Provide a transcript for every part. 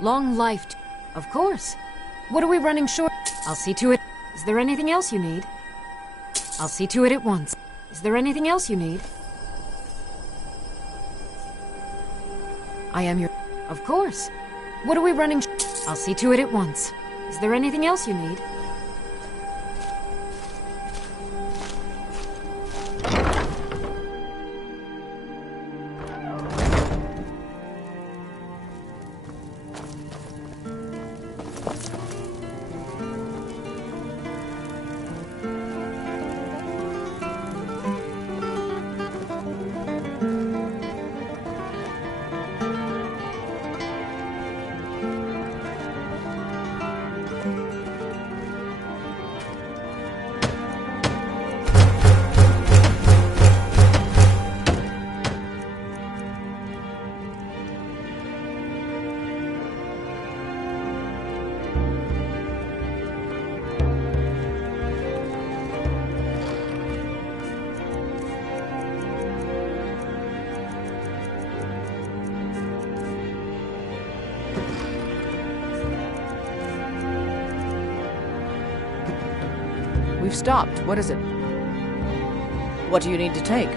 Long life. Of course. What are we running short? I'll see to it. Is there anything else you need? I'll see to it at once. Is there anything else you need? I am your... Of course. What are we running... I'll see to it at once. Is there anything else you need? We've stopped. What is it? What do you need to take?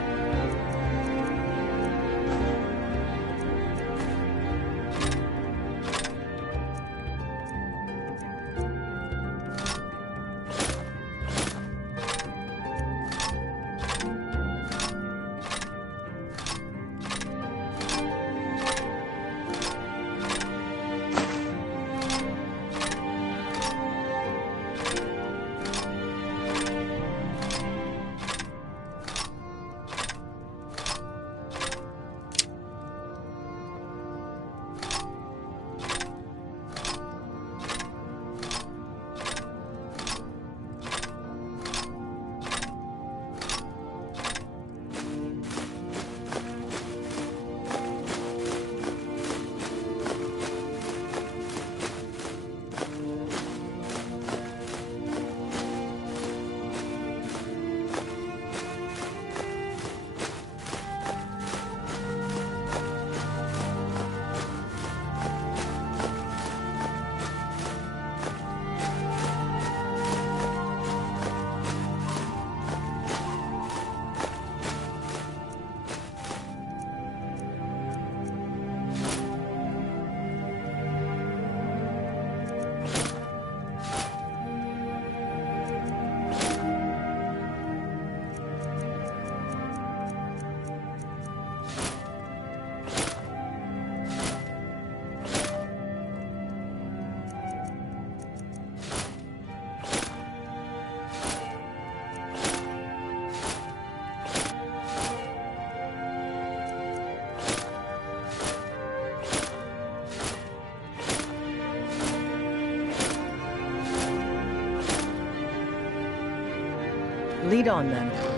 Lead on, then.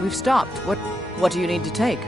We've stopped. What do you need to take?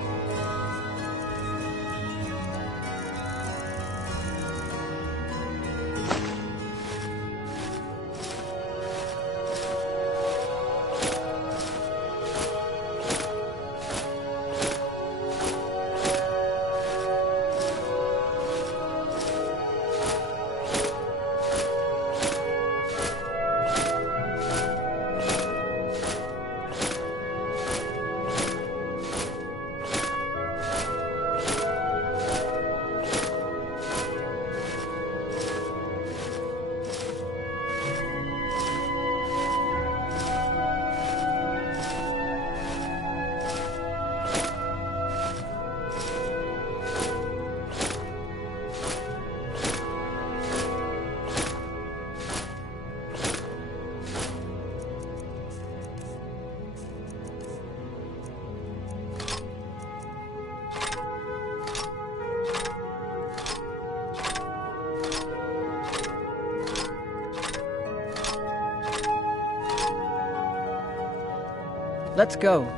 Let's go.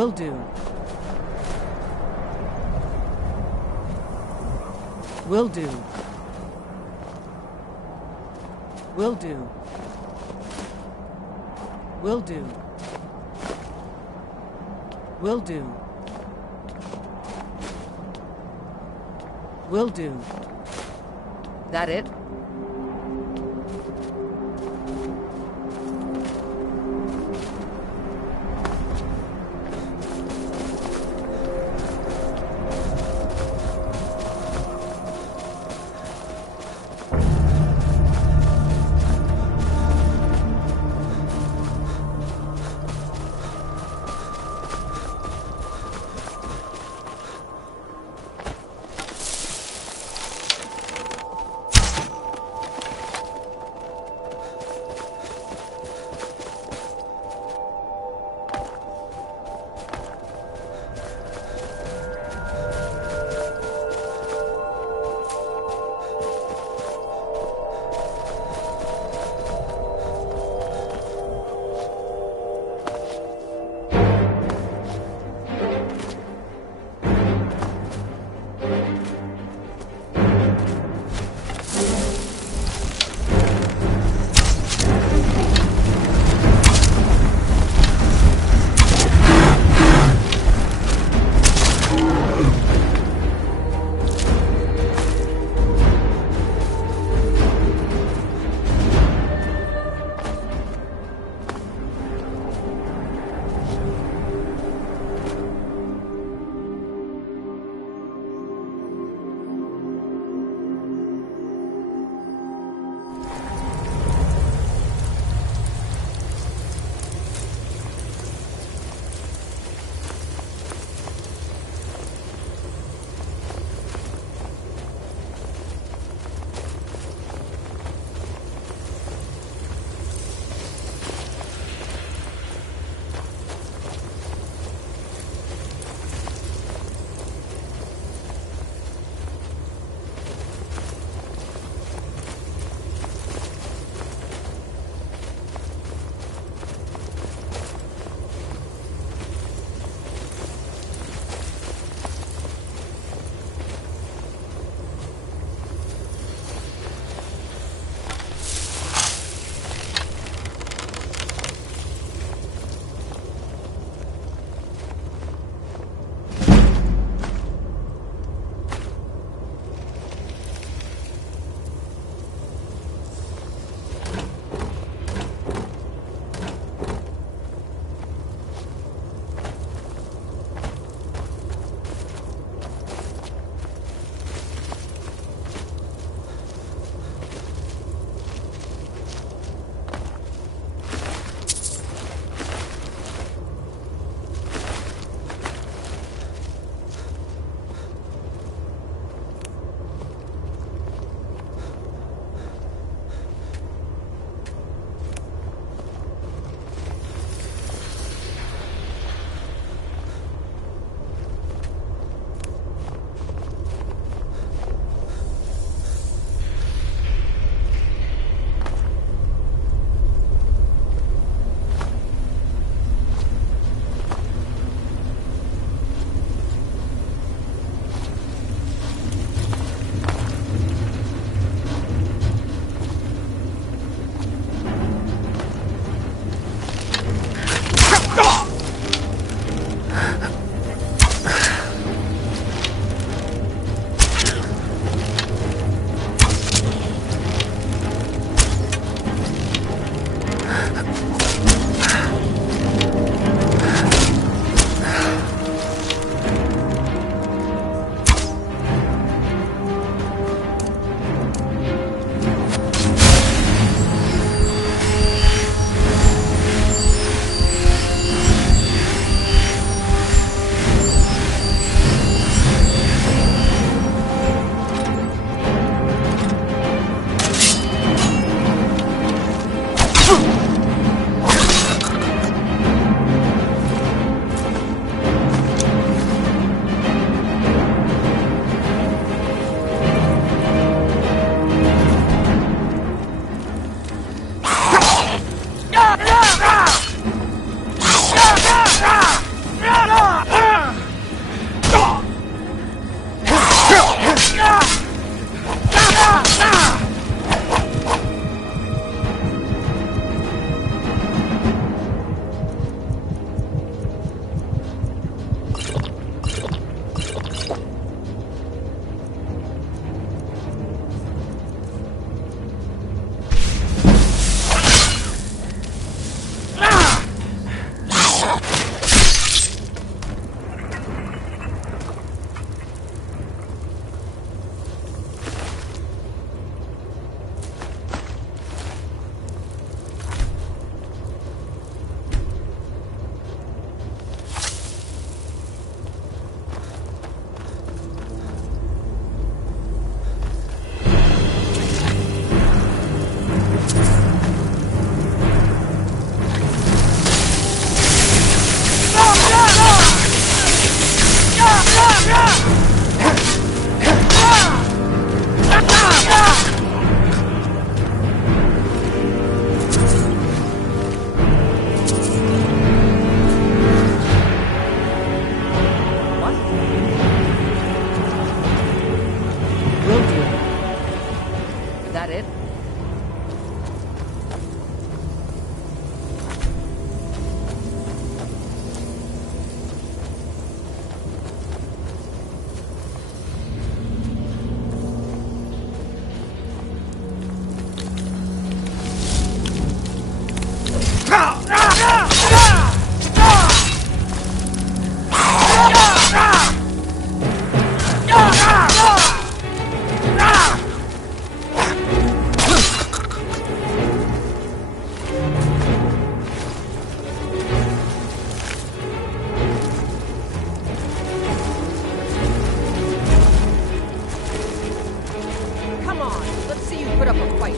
Will do. Will do. Will do. Will do. Will do. Will do. That it? that it? Come on, let's see you put up a fight.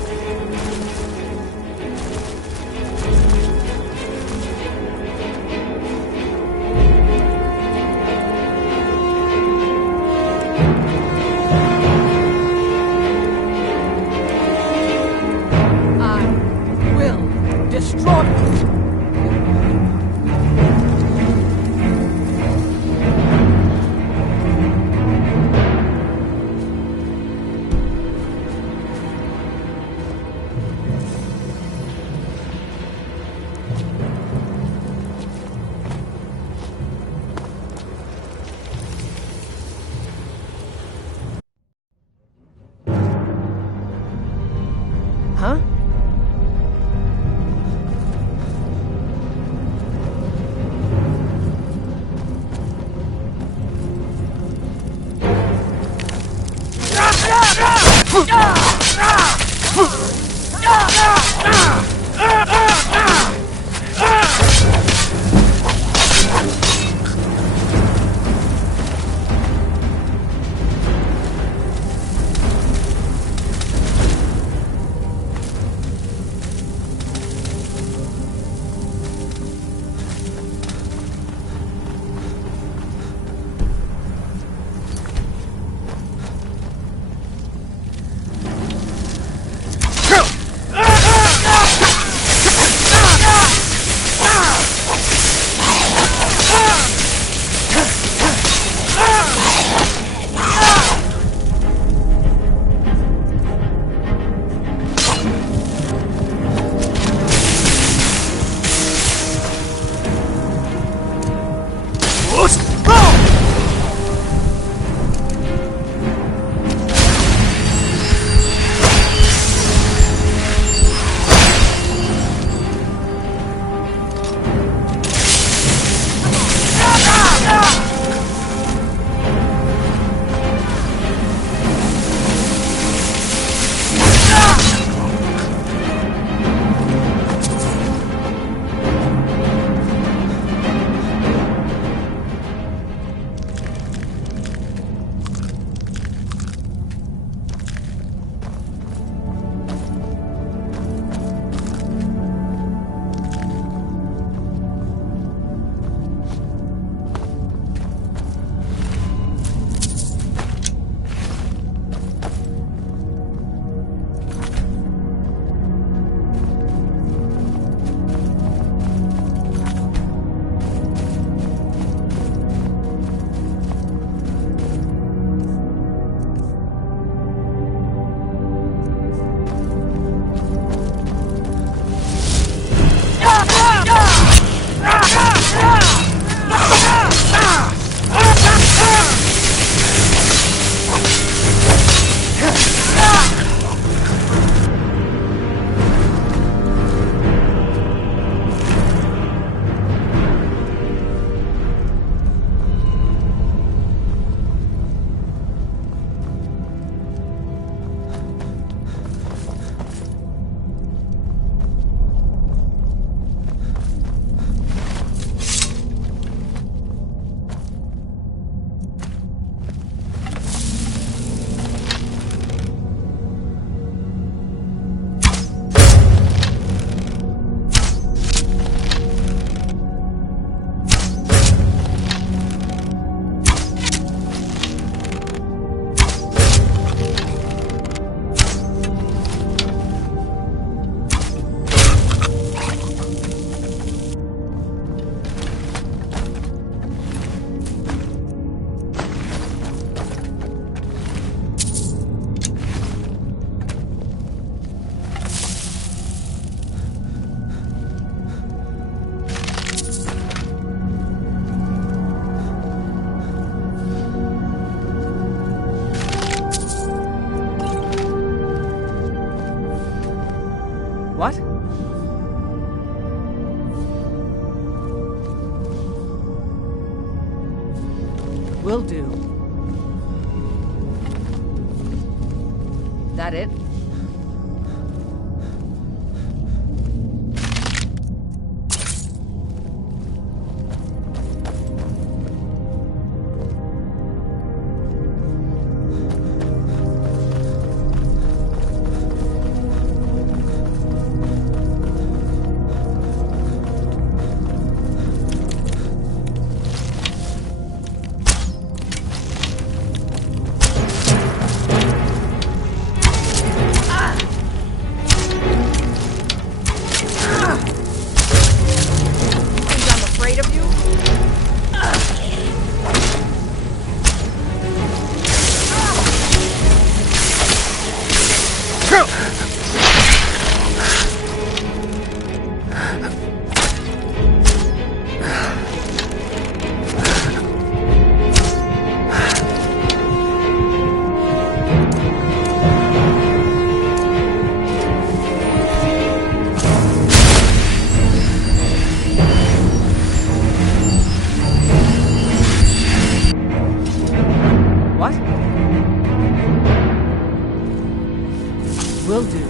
I will destroy you. Huh? What? Will do. That it? Will do.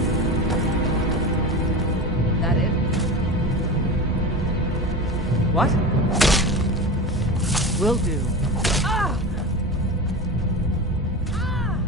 That it? What? Will do. Ah! Ah!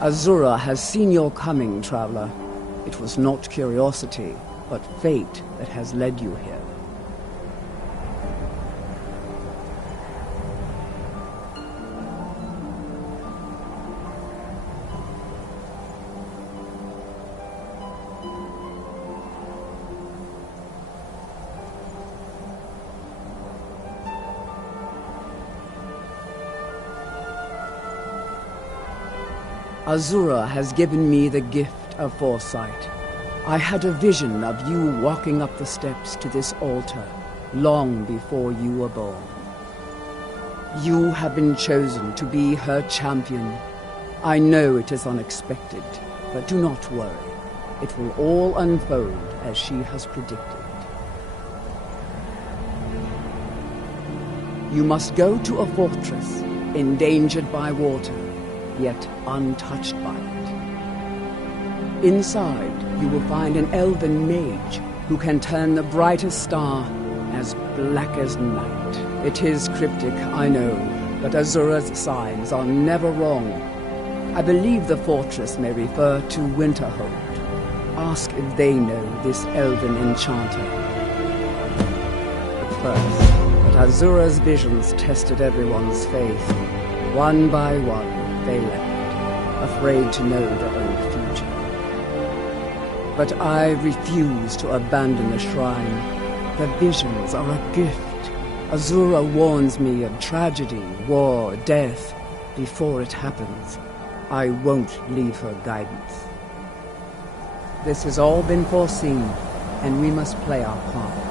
Azura has seen your coming, traveler. It was not curiosity, but fate that has led you here. Azura has given me the gift of foresight. I had a vision of you walking up the steps to this altar long before you were born. You have been chosen to be her champion. I know it is unexpected, but do not worry. It will all unfold as she has predicted. You must go to a fortress, endangered by water, yet untouched by it. Inside, you will find an elven mage who can turn the brightest star as black as night. It is cryptic, I know, but Azura's signs are never wrong. I believe the fortress may refer to Winterhold. Ask if they know this elven enchanter. But Azura's visions tested everyone's faith. One by one, they left, afraid to know their own future. But I refuse to abandon the shrine. The visions are a gift. Azura warns me of tragedy, war, death. Before it happens, I won't leave her guidance. This has all been foreseen, and we must play our parts.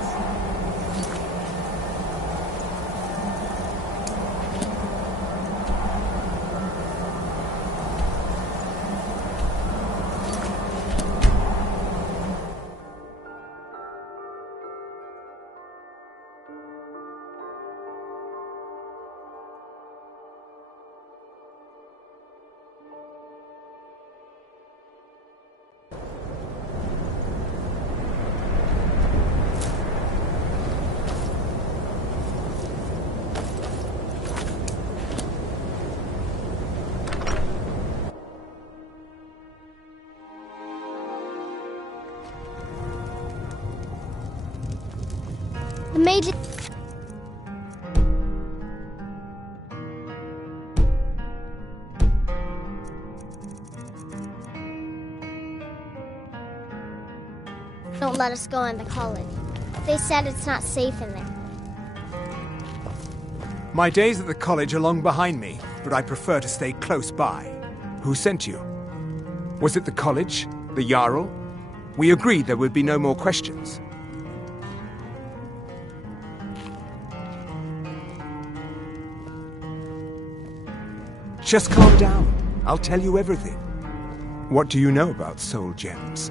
The mage... Don't let us go into college. They said it's not safe in there. My days at the college are long behind me, but I prefer to stay close by. Who sent you? Was it the college? The Jarl? We agreed there would be no more questions. Just calm down. I'll tell you everything. What do you know about soul gems?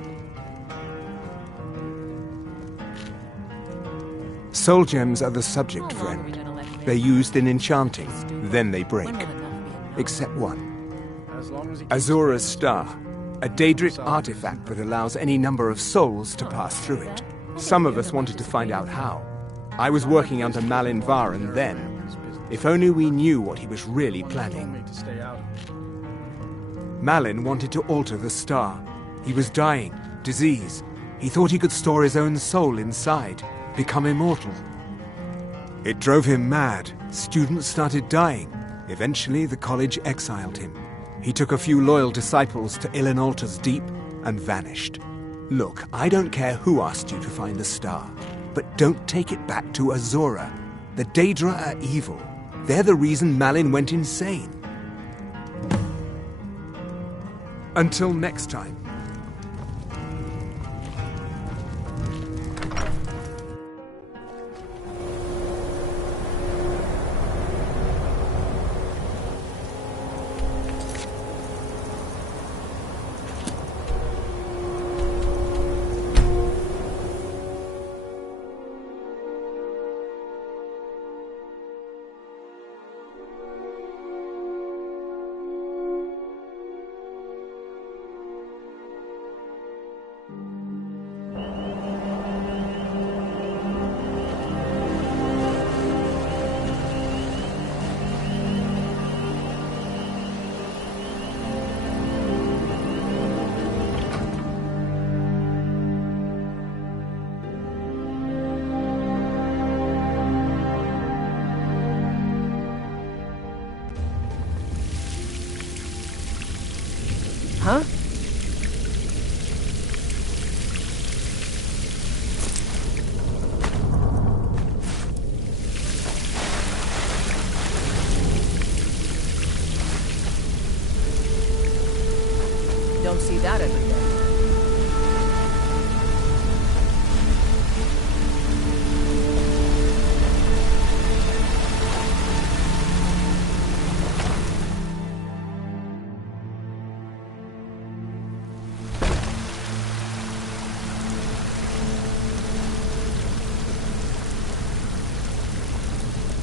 Soul gems are the subject, friend. They're used in enchanting, then they break. Except one. Azura's Star, a Daedric artifact that allows any number of souls to pass through it. Some of us wanted to find out how. I was working under Malin Varen then. If only we knew what he was really planning. Malin wanted to alter the star. He was dying, disease. He thought he could store his own soul inside, become immortal. It drove him mad. Students started dying. Eventually, the college exiled him. He took a few loyal disciples to Ilinalta's Deep and vanished. Look, I don't care who asked you to find the star, but don't take it back to Azura. The Daedra are evil. They're the reason Malin went insane. Until next time. don't see that every day.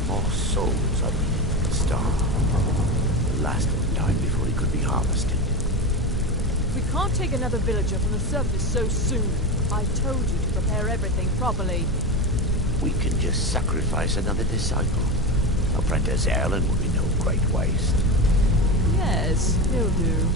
More souls are needed for the star. The last one died before he could be harvested. We can't take another villager from the surface so soon. I told you to prepare everything properly. We can just sacrifice another disciple. Apprentice Erlen will be no great waste. Yes, he'll do.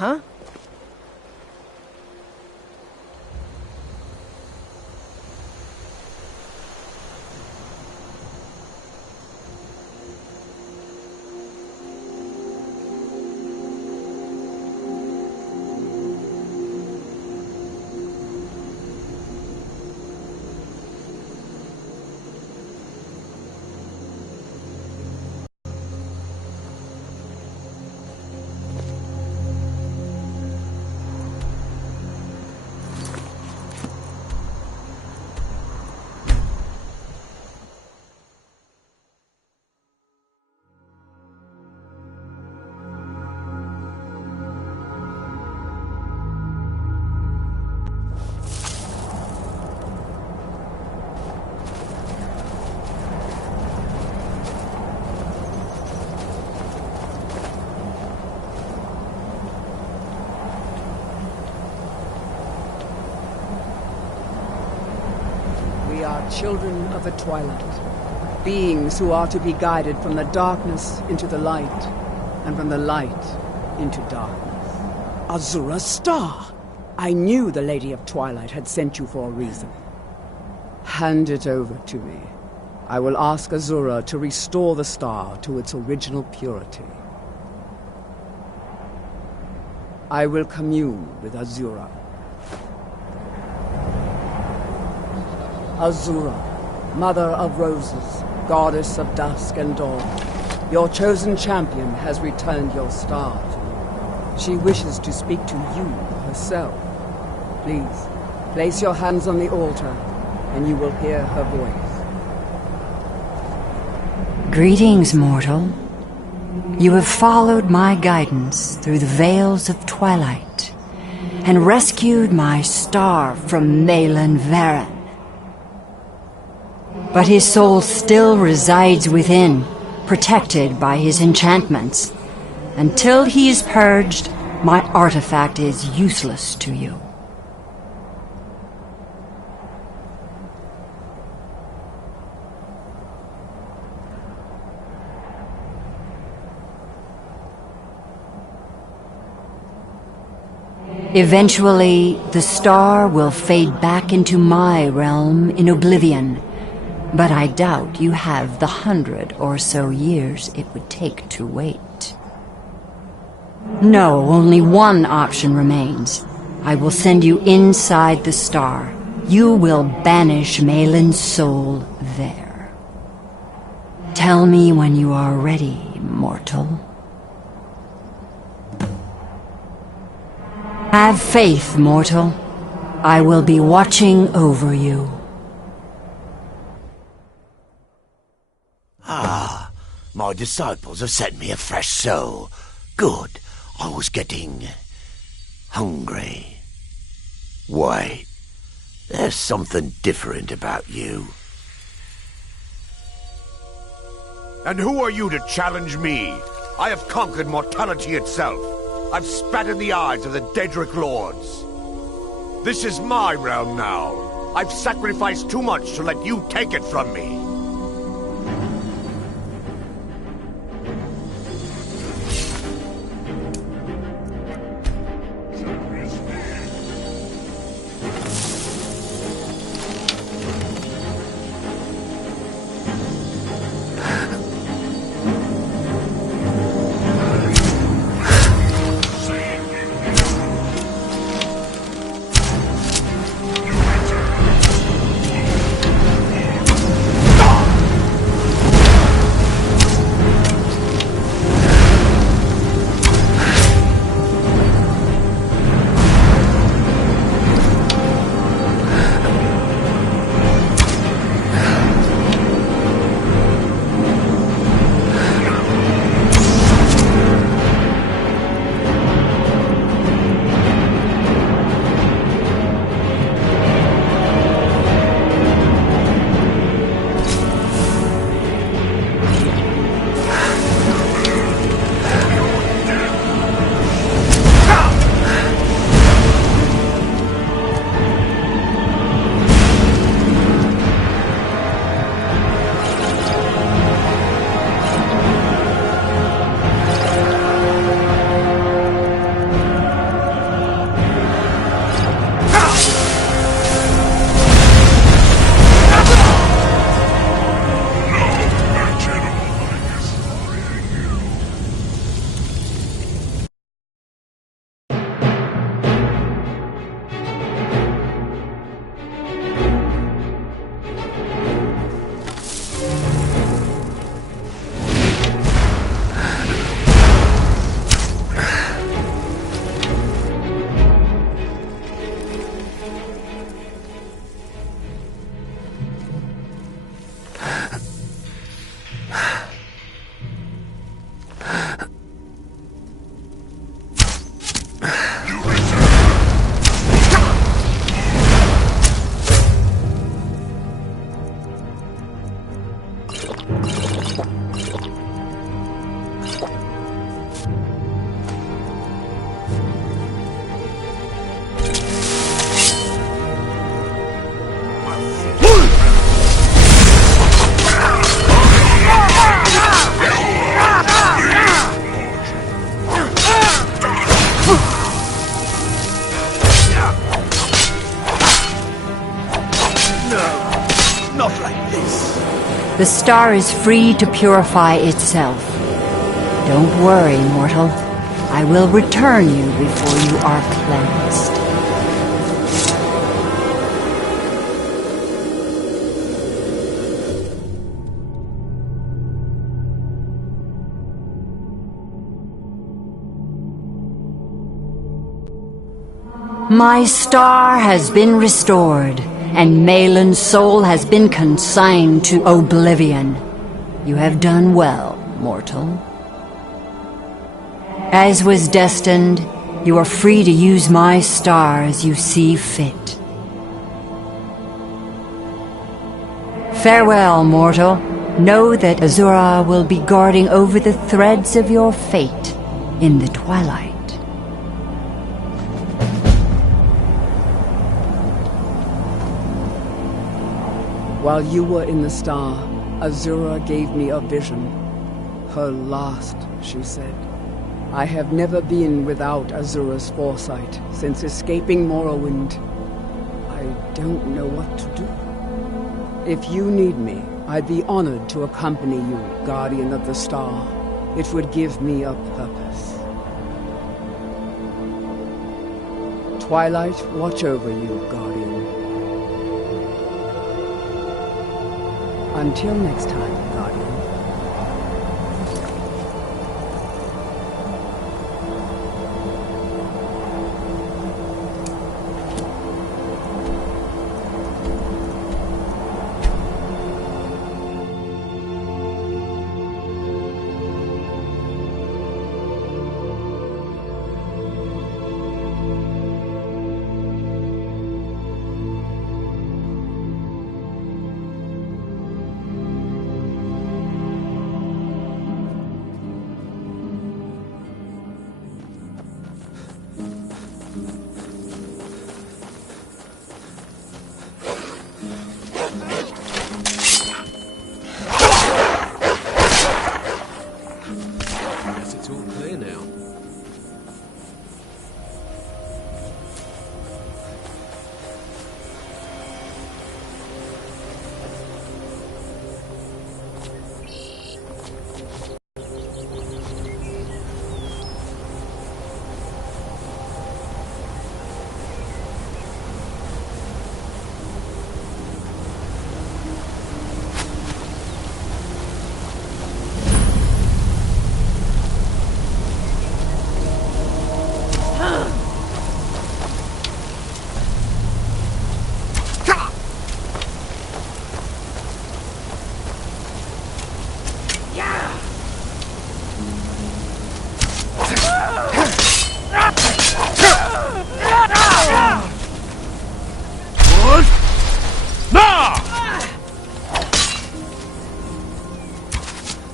Huh? We are children of the twilight, beings who are to be guided from the darkness into the light, and from the light into darkness. Azura's star! I knew the Lady of Twilight had sent you for a reason. Hand it over to me. I will ask Azura to restore the star to its original purity. I will commune with Azura. Azura, Mother of Roses, Goddess of Dusk and Dawn, your chosen champion has returned your star to you. She wishes to speak to you herself. Please, place your hands on the altar, and you will hear her voice. Greetings, mortal. You have followed my guidance through the veils of twilight, and rescued my star from Malin Varen. But his soul still resides within, protected by his enchantments. Until he is purged, my artifact is useless to you. Eventually, the star will fade back into my realm in oblivion. But I doubt you have the 100 or so years it would take to wait. No, only one option remains. I will send you inside the star. You will banish Malin's soul there. Tell me when you are ready, mortal. Have faith, mortal. I will be watching over you. Ah, my disciples have sent me a fresh soul. Good. I was getting hungry. Wait, there's something different about you. And who are you to challenge me? I have conquered mortality itself. I've spat in the eyes of the Daedric Lords. This is my realm now. I've sacrificed too much to let you take it from me. The star is free to purify itself. Don't worry, mortal. I will return you before you are cleansed. My star has been restored, and Malin's soul has been consigned to oblivion. You have done well, mortal. As was destined, you are free to use my star as you see fit. Farewell, mortal. Know that Azura will be guarding over the threads of your fate in the twilight. While you were in the star, Azura gave me a vision. Her last, she said. I have never been without Azura's foresight since escaping Morrowind. I don't know what to do. If you need me, I'd be honored to accompany you, Guardian of the Star. It would give me a purpose. Twilight, watch over you, Guardian. Until next time, Guardian.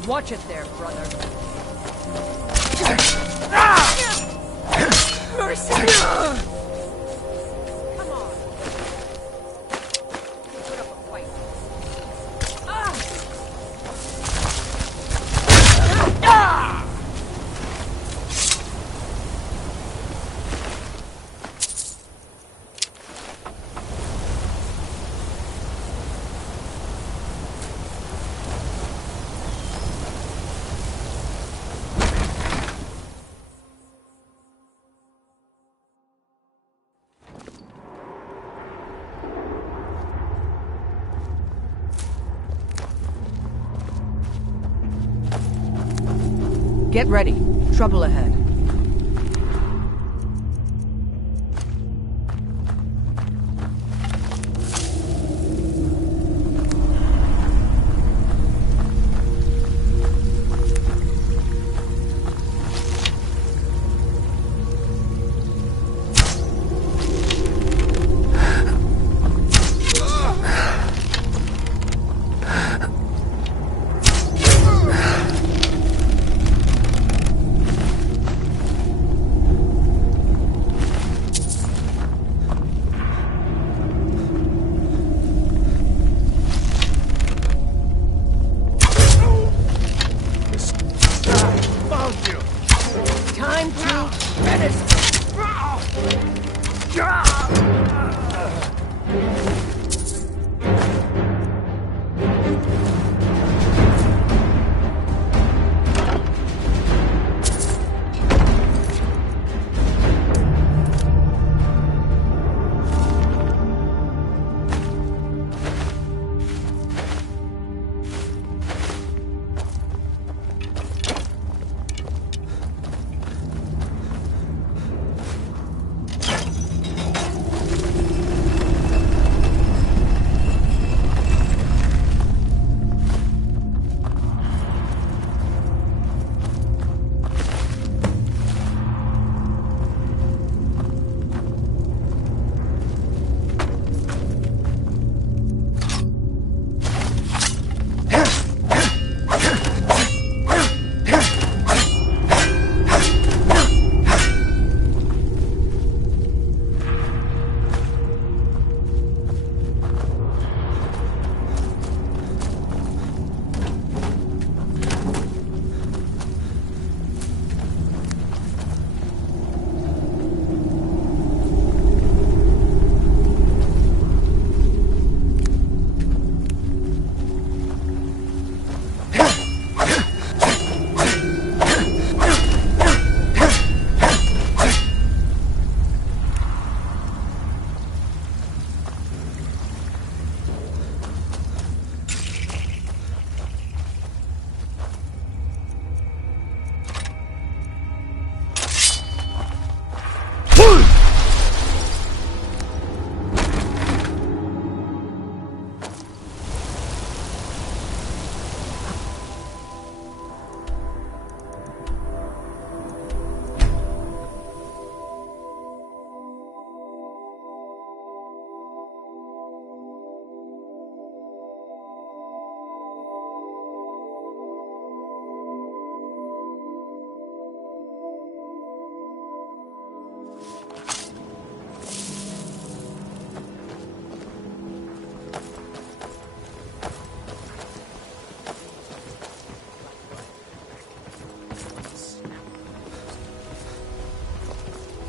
Watch it there, brother. Mercy! Come on. Put up a fight. Get ready. Trouble ahead.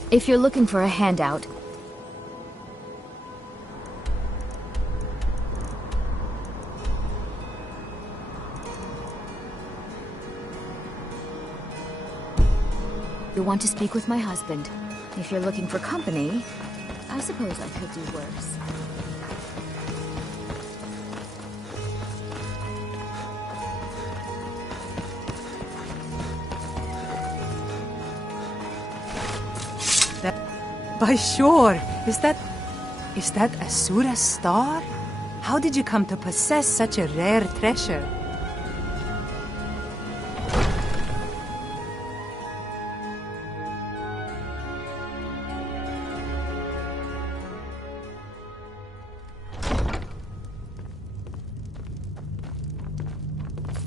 If you're looking for a handout, you'll want to speak with my husband. If you're looking for company, I suppose I could do worse. By sure. Is that Asura's star? How did you come to possess such a rare treasure?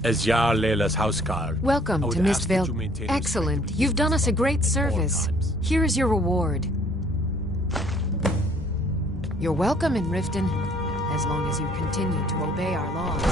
As Jarl Leila's houseguard. Welcome I would to ask that Mistvale. you maintain Excellent. respect for You've done us a great at all service. times. Here is your reward. You're welcome in Riften, as long as you continue to obey our laws.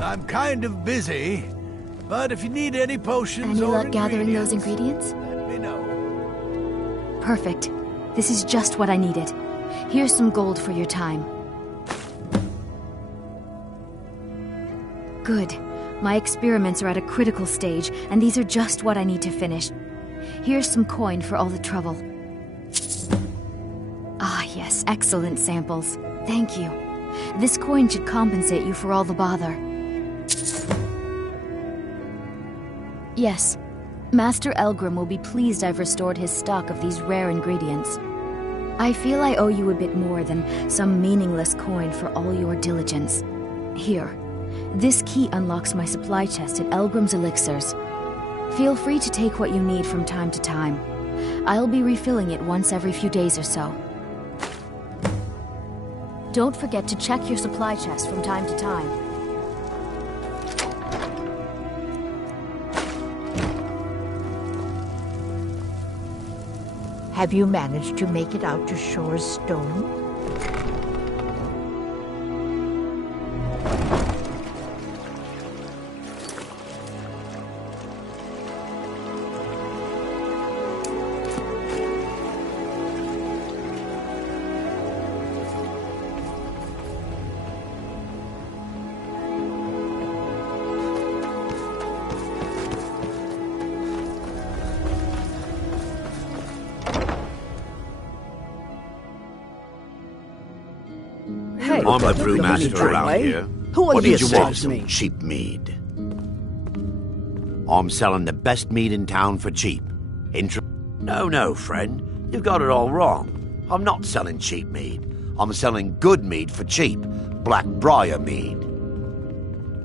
I'm kind of busy, but if you need any potions Any or luck gathering those ingredients, ingredients? let me know. Perfect. This is just what I needed. Here's some gold for your time. Good. My experiments are at a critical stage, and these are just what I need to finish. Here's some coin for all the trouble. Ah, yes, excellent samples. Thank you. This coin should compensate you for all the bother. Yes, Master Elgrim will be pleased I've restored his stock of these rare ingredients. I feel I owe you a bit more than some meaningless coin for all your diligence. Here, this key unlocks my supply chest at Elgrim's Elixirs. Feel free to take what you need from time to time. I'll be refilling it once every few days or so. Don't forget to check your supply chest from time to time. Have you managed to make it out to Shore's Stone? I'm the brewmaster around here. Who are What you did you to want? judge me? Some cheap mead. I'm selling the best mead in town for cheap. No, friend. You've got it all wrong. I'm not selling cheap mead. I'm selling good mead for cheap. Blackbriar mead.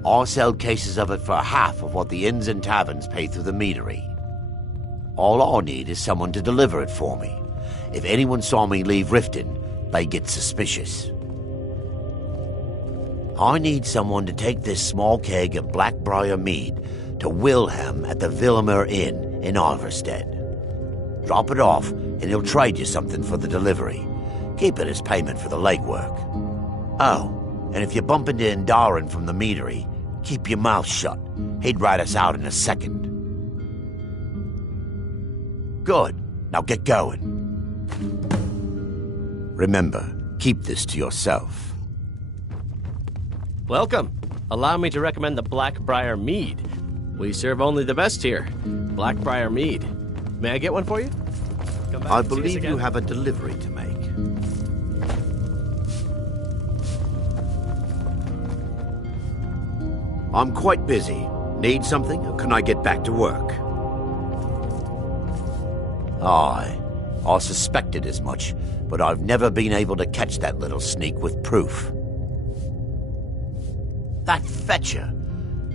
I sell cases of it for half of what the inns and taverns pay through the meadery. All I need is someone to deliver it for me. If anyone saw me leave Riften, they get suspicious. I need someone to take this small keg of Blackbriar mead to Wilhelm at the Vilmer Inn in Iverstead. Drop it off, and he'll trade you something for the delivery. Keep it as payment for the legwork. Oh, and if you bump into Indaren from the meadery, keep your mouth shut. He'd rat us out in a second. Good. Now get going. Remember, keep this to yourself. Welcome. Allow me to recommend the Blackbriar Mead. We serve only the best here. Blackbriar Mead. May I get one for you? Come back I and see us believe again. you have a delivery to make. I'm quite busy. Need something, or can I get back to work? Aye, I suspected as much, but I've never been able to catch that little sneak with proof. That fetcher.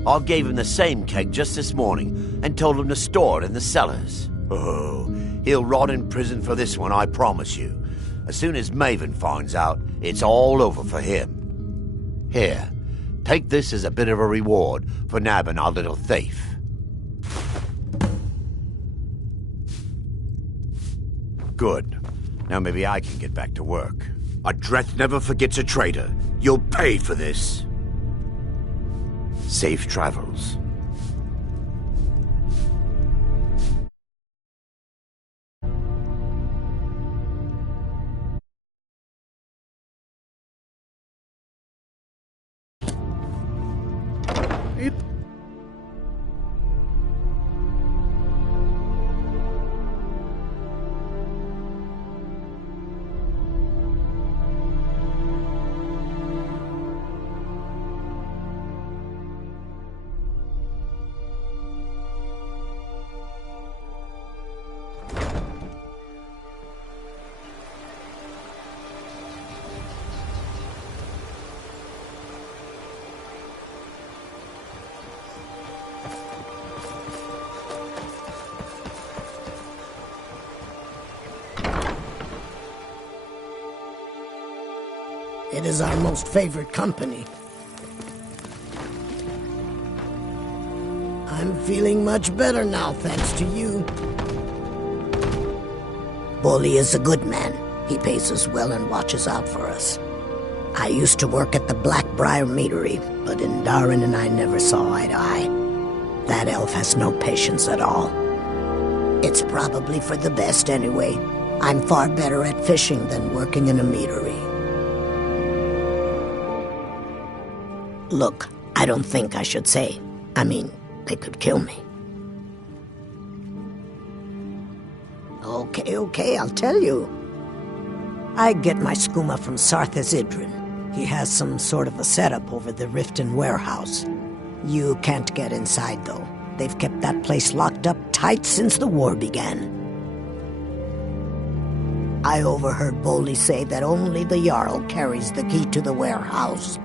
I gave him the same keg just this morning and told him to store it in the cellars. Oh, He'll rot in prison for this one, I promise you. As soon as Maven finds out, it's all over for him. Here, take this as a bit of a reward for nabbing our little thief. Good. Now maybe I can get back to work. A Dreth never forgets a traitor. You'll pay for this. Safe travels. It is our most favored company. I'm feeling much better now, thanks to you. Bolly is a good man. He pays us well and watches out for us. I used to work at the Blackbriar Meadery, but Indarin and I never saw eye to eye. That elf has no patience at all. It's probably for the best anyway. I'm far better at fishing than working in a meadery. Look, I don't think I should say. I mean, they could kill me. Okay, I'll tell you. I get my skooma from Sarthas Idrin. He has some sort of a setup over the Riften warehouse. You can't get inside, though. They've kept that place locked up tight since the war began. I overheard Bolly say that only the Jarl carries the key to the warehouse.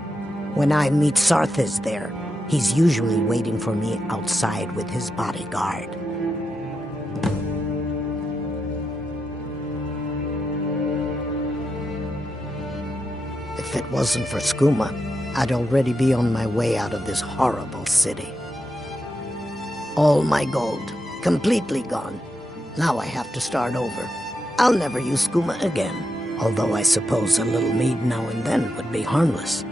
When I meet Sarthas there, he's usually waiting for me outside with his bodyguard. If it wasn't for skooma, I'd already be on my way out of this horrible city. All my gold, completely gone. Now I have to start over. I'll never use skooma again, although I suppose a little mead now and then would be harmless.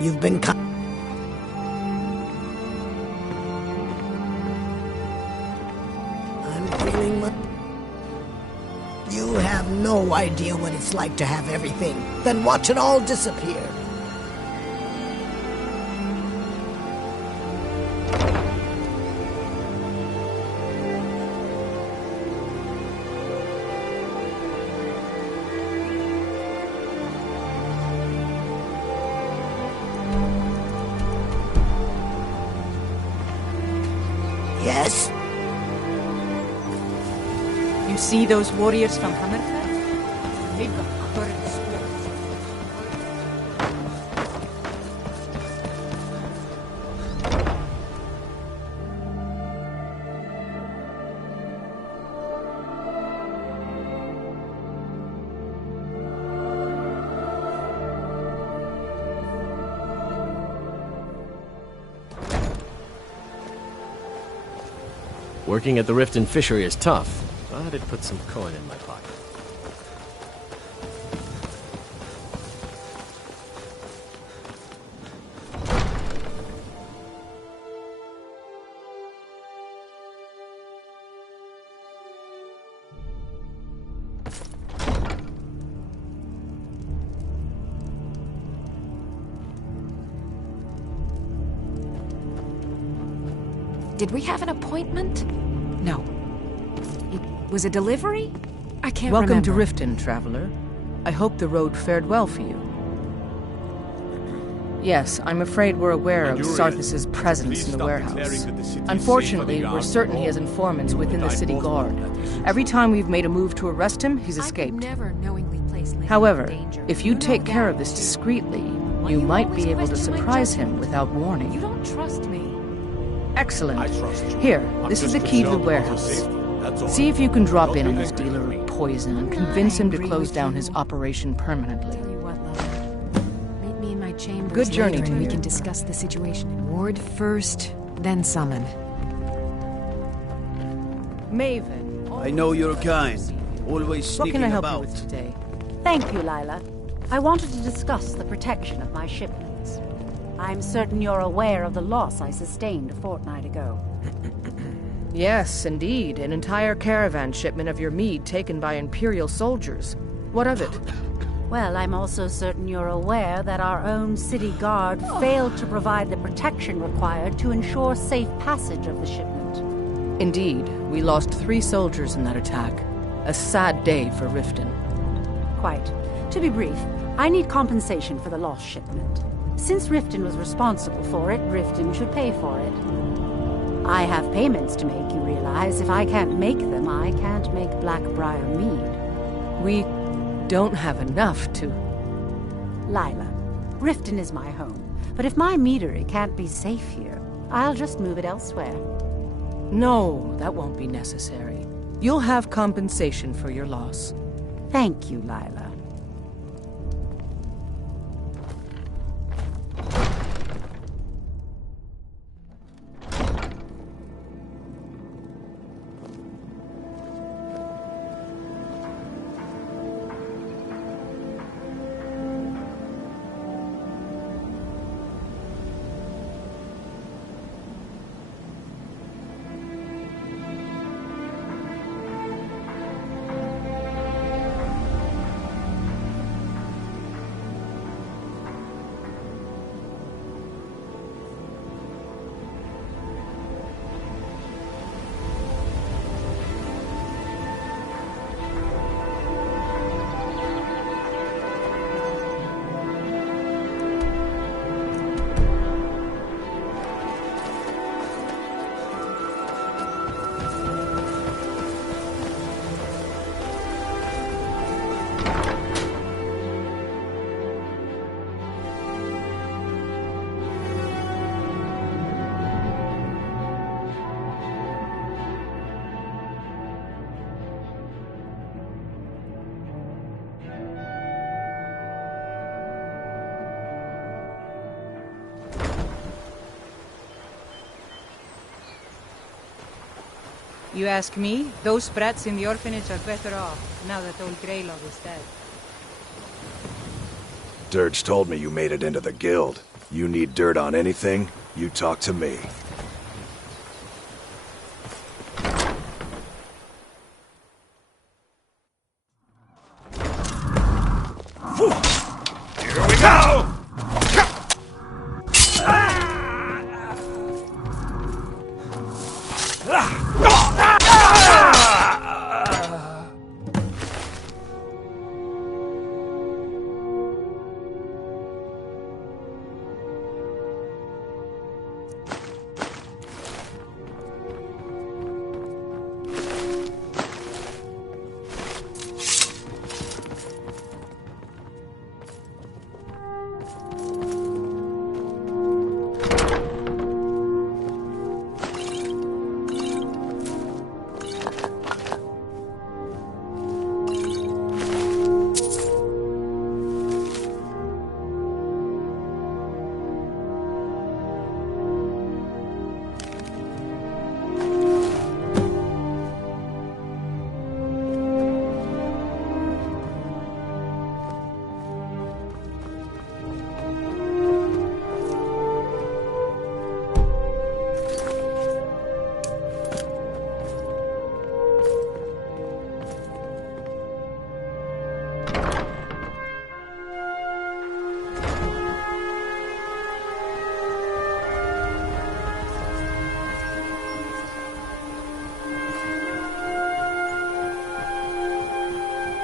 You've been I'm feeling much. You have no idea what it's like to have everything, then watch it all disappear. Yes? You see those warriors from Hammerfell? They've got current spirits. Working at the Riften fishery is tough, but it put some coin in my pocket. Did we have an appointment? No. It was a delivery? I can't Welcome remember. to Riften, traveler. I hope the road fared well for you. Yes, I'm afraid we're aware of Sarthas' presence in the warehouse. Unfortunately, we're certain he has informants within the city guard. Every time we've made a move to arrest him, he's escaped. Never knowingly place Lady However, in danger. if you take know care that. of this discreetly, You might be able to surprise him without warning. You don't trust me. Excellent. I trust you. Here, I'm this is just the key to the concerned about warehouse. your safety, that's all. See if you can drop Don't in on be this angry dealer with of me. poison and I'm not convince him to angry close with down you. his operation permanently. Tell you what, Lola. Meet me in my chambers Good journey later to and we you. can discuss the situation. Ward first, then summon. Maven. I know you're kind. Always What sneaking can I help you about. with today? Thank you, Lila. I wanted to discuss the protection of my shipments. I'm certain you're aware of the loss I sustained a fortnight ago. Yes, indeed. An entire caravan shipment of your mead taken by Imperial soldiers. What of it? Well, I'm also certain you're aware that our own city guard failed to provide the protection required to ensure safe passage of the shipment. Indeed, we lost 3 soldiers in that attack. A sad day for Riften. Quite. To be brief, I need compensation for the lost shipment. Since Riften was responsible for it, Riften should pay for it. I have payments to make, you realize. If I can't make them, I can't make Blackbriar mead. We don't have enough to... Lila, Riften is my home. But if my meadery can't be safe here, I'll just move it elsewhere. No, that won't be necessary. You'll have compensation for your loss. Thank you, Lila. You ask me, those brats in the orphanage are better off, now that old Greylog is dead. Dirge told me you made it into the guild. You need dirt on anything, you talk to me. Here we go!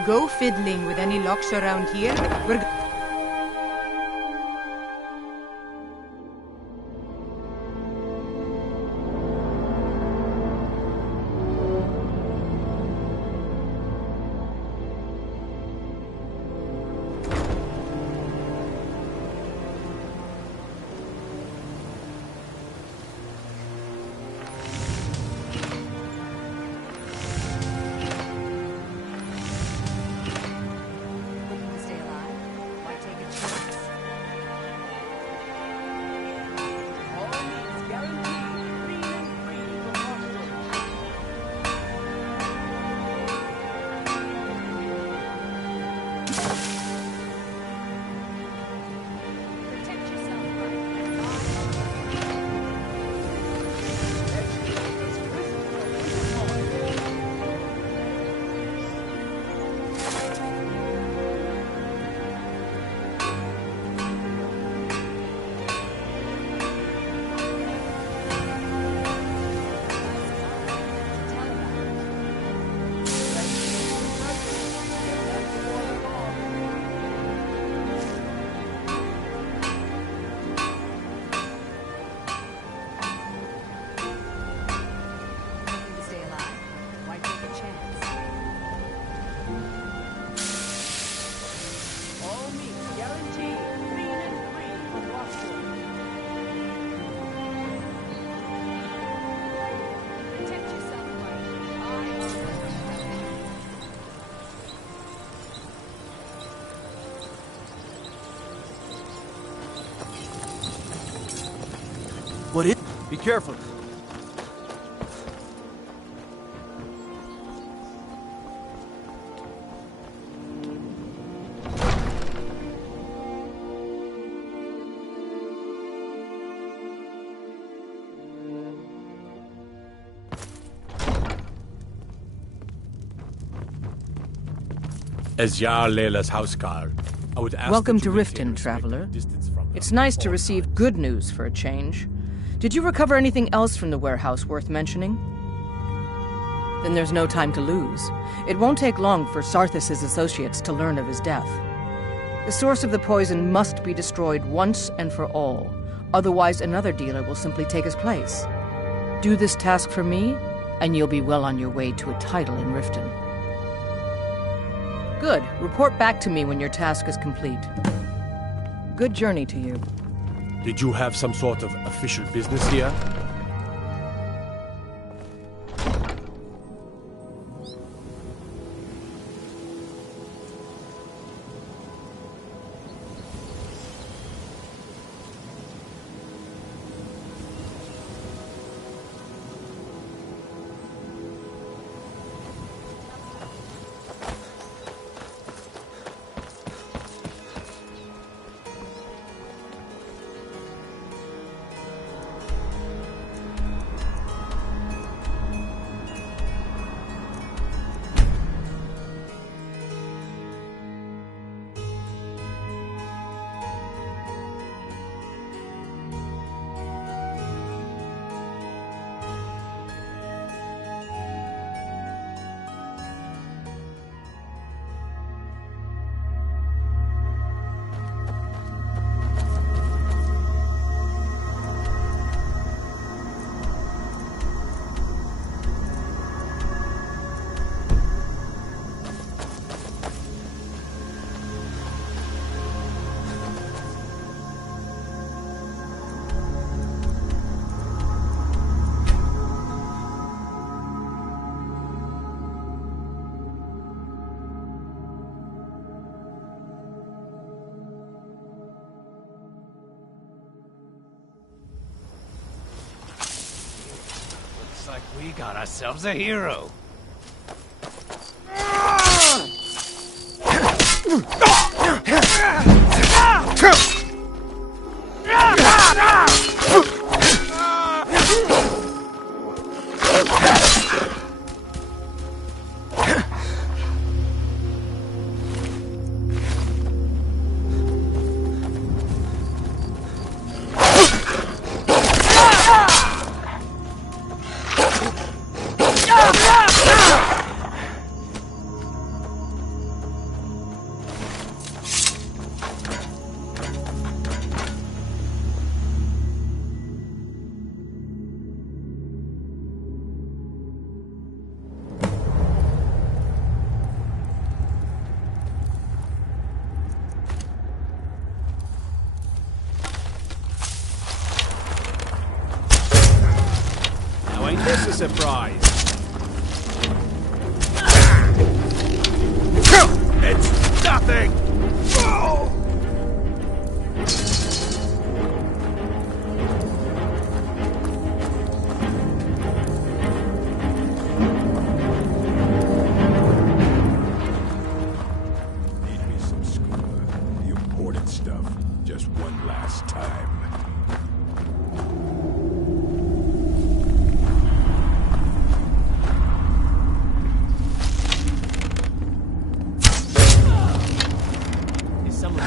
Go fiddling with any locks around here. We're... Be careful. As Jarl Leila's housecar, I would ask Welcome that to you maintain Riften, respect traveler. and distance from her It's nice at to all receive times. good news for a change. Did you recover anything else from the warehouse worth mentioning? Then there's no time to lose. It won't take long for Sarthis' associates to learn of his death. The source of the poison must be destroyed once and for all. Otherwise, another dealer will simply take his place. Do this task for me, and you'll be well on your way to a title in Riften. Good. Report back to me when your task is complete. Good journey to you. Did you have some sort of official business here? Looks like we got ourselves a hero. Ain't this a surprise? It's nothing! Need me some scuba. The important stuff. Just one last time. Is someone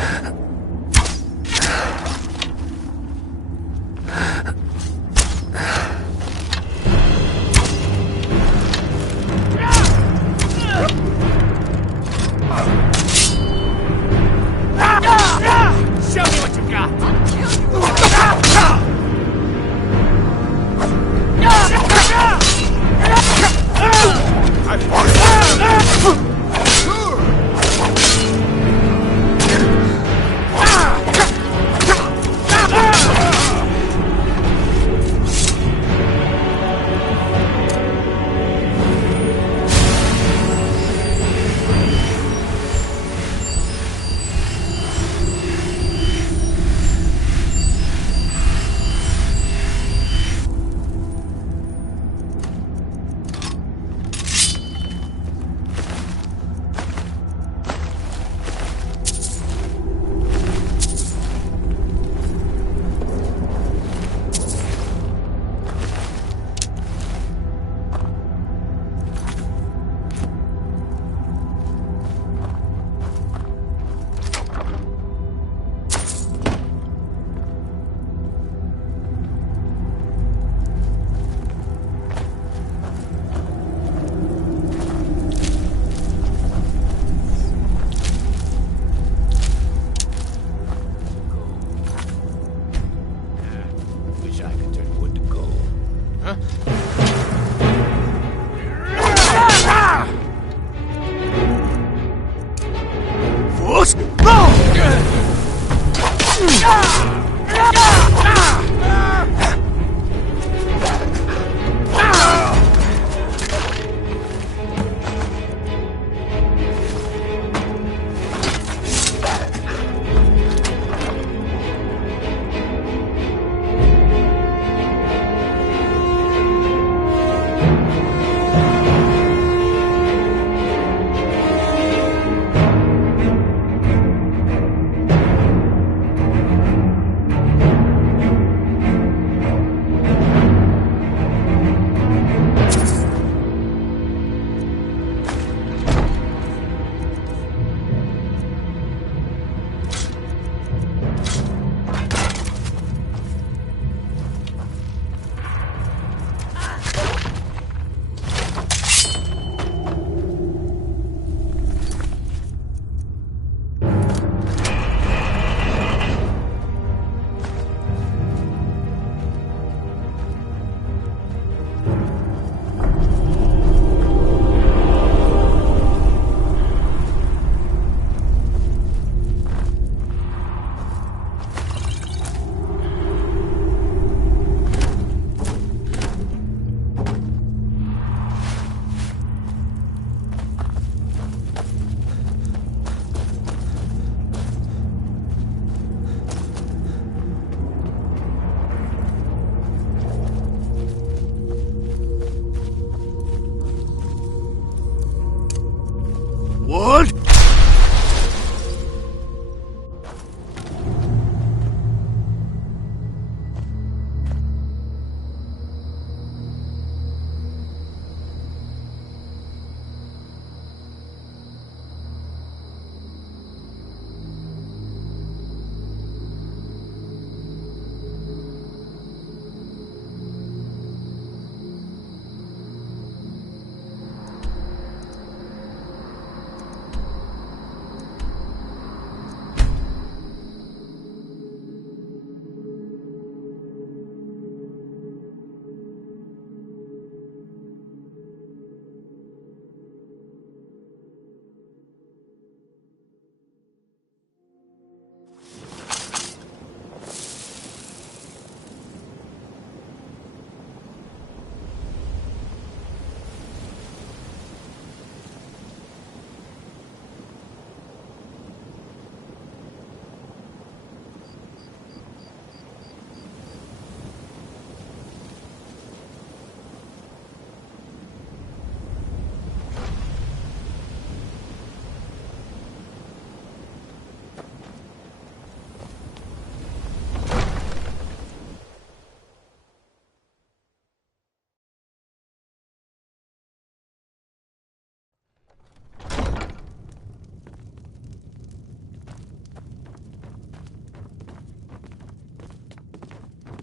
What?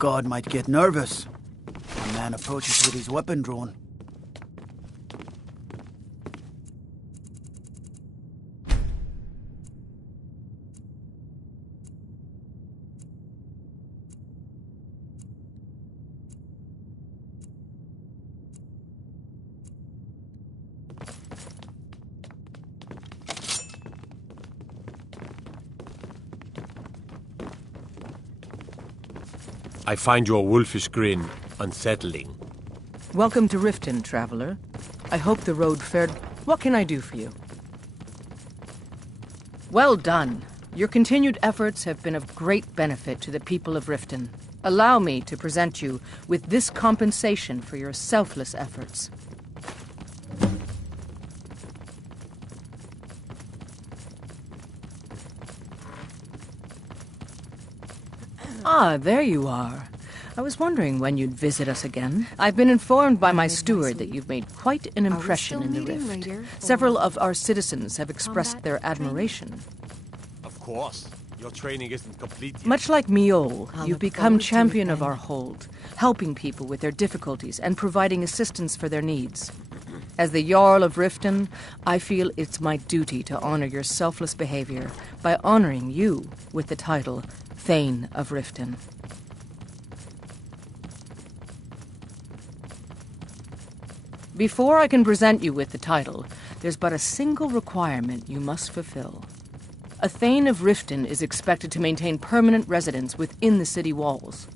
God might get nervous. A man approaches with his weapon drawn. I find your wolfish grin unsettling. Welcome to Riften, traveler. I hope the road fared... What can I do for you? Well done. Your continued efforts have been of great benefit to the people of Riften. Allow me to present you with this compensation for your selfless efforts. Ah, there you are. I was wondering when you'd visit us again. I've been informed by my steward that you've made quite an impression in the Rift. Several of our citizens have expressed their admiration. Of course. Your training isn't complete yet. Much like Miol, you've become champion of our hold, helping people with their difficulties and providing assistance for their needs. As the Jarl of Riften, I feel it's my duty to honor your selfless behavior by honoring you with the title Thane of Riften. Before I can present you with the title, there's but a single requirement you must fulfill. A Thane of Riften is expected to maintain permanent residence within the city walls.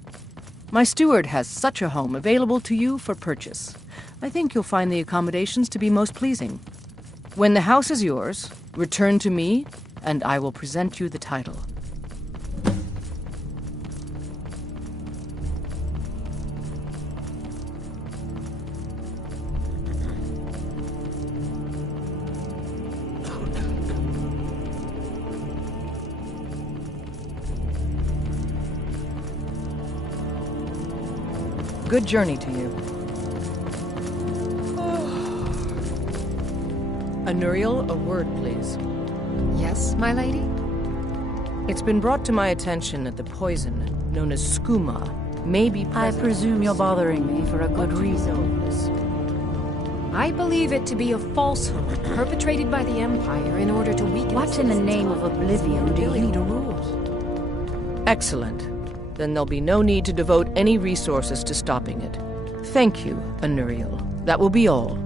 My steward has such a home available to you for purchase. I think you'll find the accommodations to be most pleasing. When the house is yours, return to me, and I will present you the title. Good journey to you. Anuriel, a word, please. Yes, my lady? It's been brought to my attention that the poison, known as skooma, may be I present. presume you're bothering me for a good reason. I believe it to be a falsehood perpetrated by the Empire in order to weaken What in the name of oblivion do you to rule? Excellent. Then there'll be no need to devote any resources to stopping it. Thank you, Anuriel. That will be all.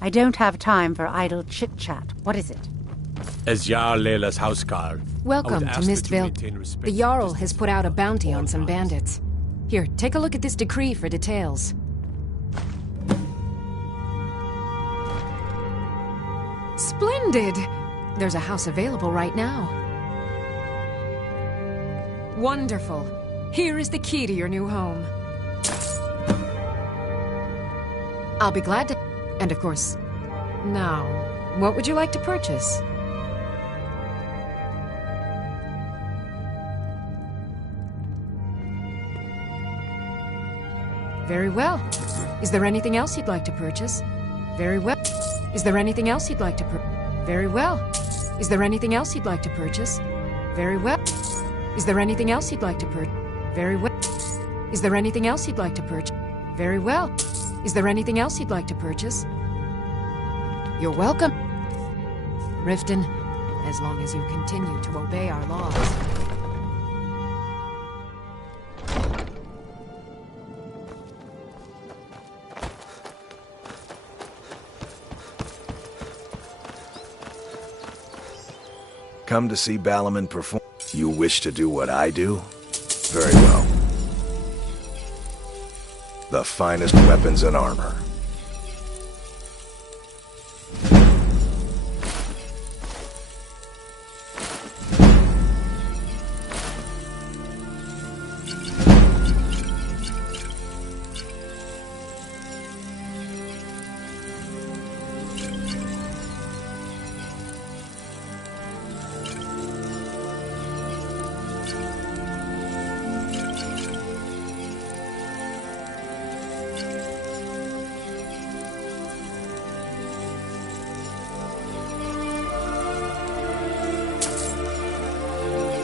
I don't have time for idle chit-chat. What is it? As Jarl Leila's houseguard, Welcome to Mistvale. The Jarl has put out a bounty on some bandits. Here, take a look at this decree for details. Splendid! There's a house available right now. Wonderful. Here is the key to your new home. I'll be glad to... And of course... Now, what would you like to purchase? Very well. Is there anything else you'd like to purchase? Very well. Is there anything else you'd like to Very well. Is there anything else you'd like to purchase? Very well. Is there anything else you'd like to Very well. Is there anything else you'd like to purchase? Very well. Is there anything else you'd like to purchase? You're welcome. Riften, as long as you continue to obey our laws. Come to see Balaman perform. You wish to do what I do? Very well. The finest weapons and armor.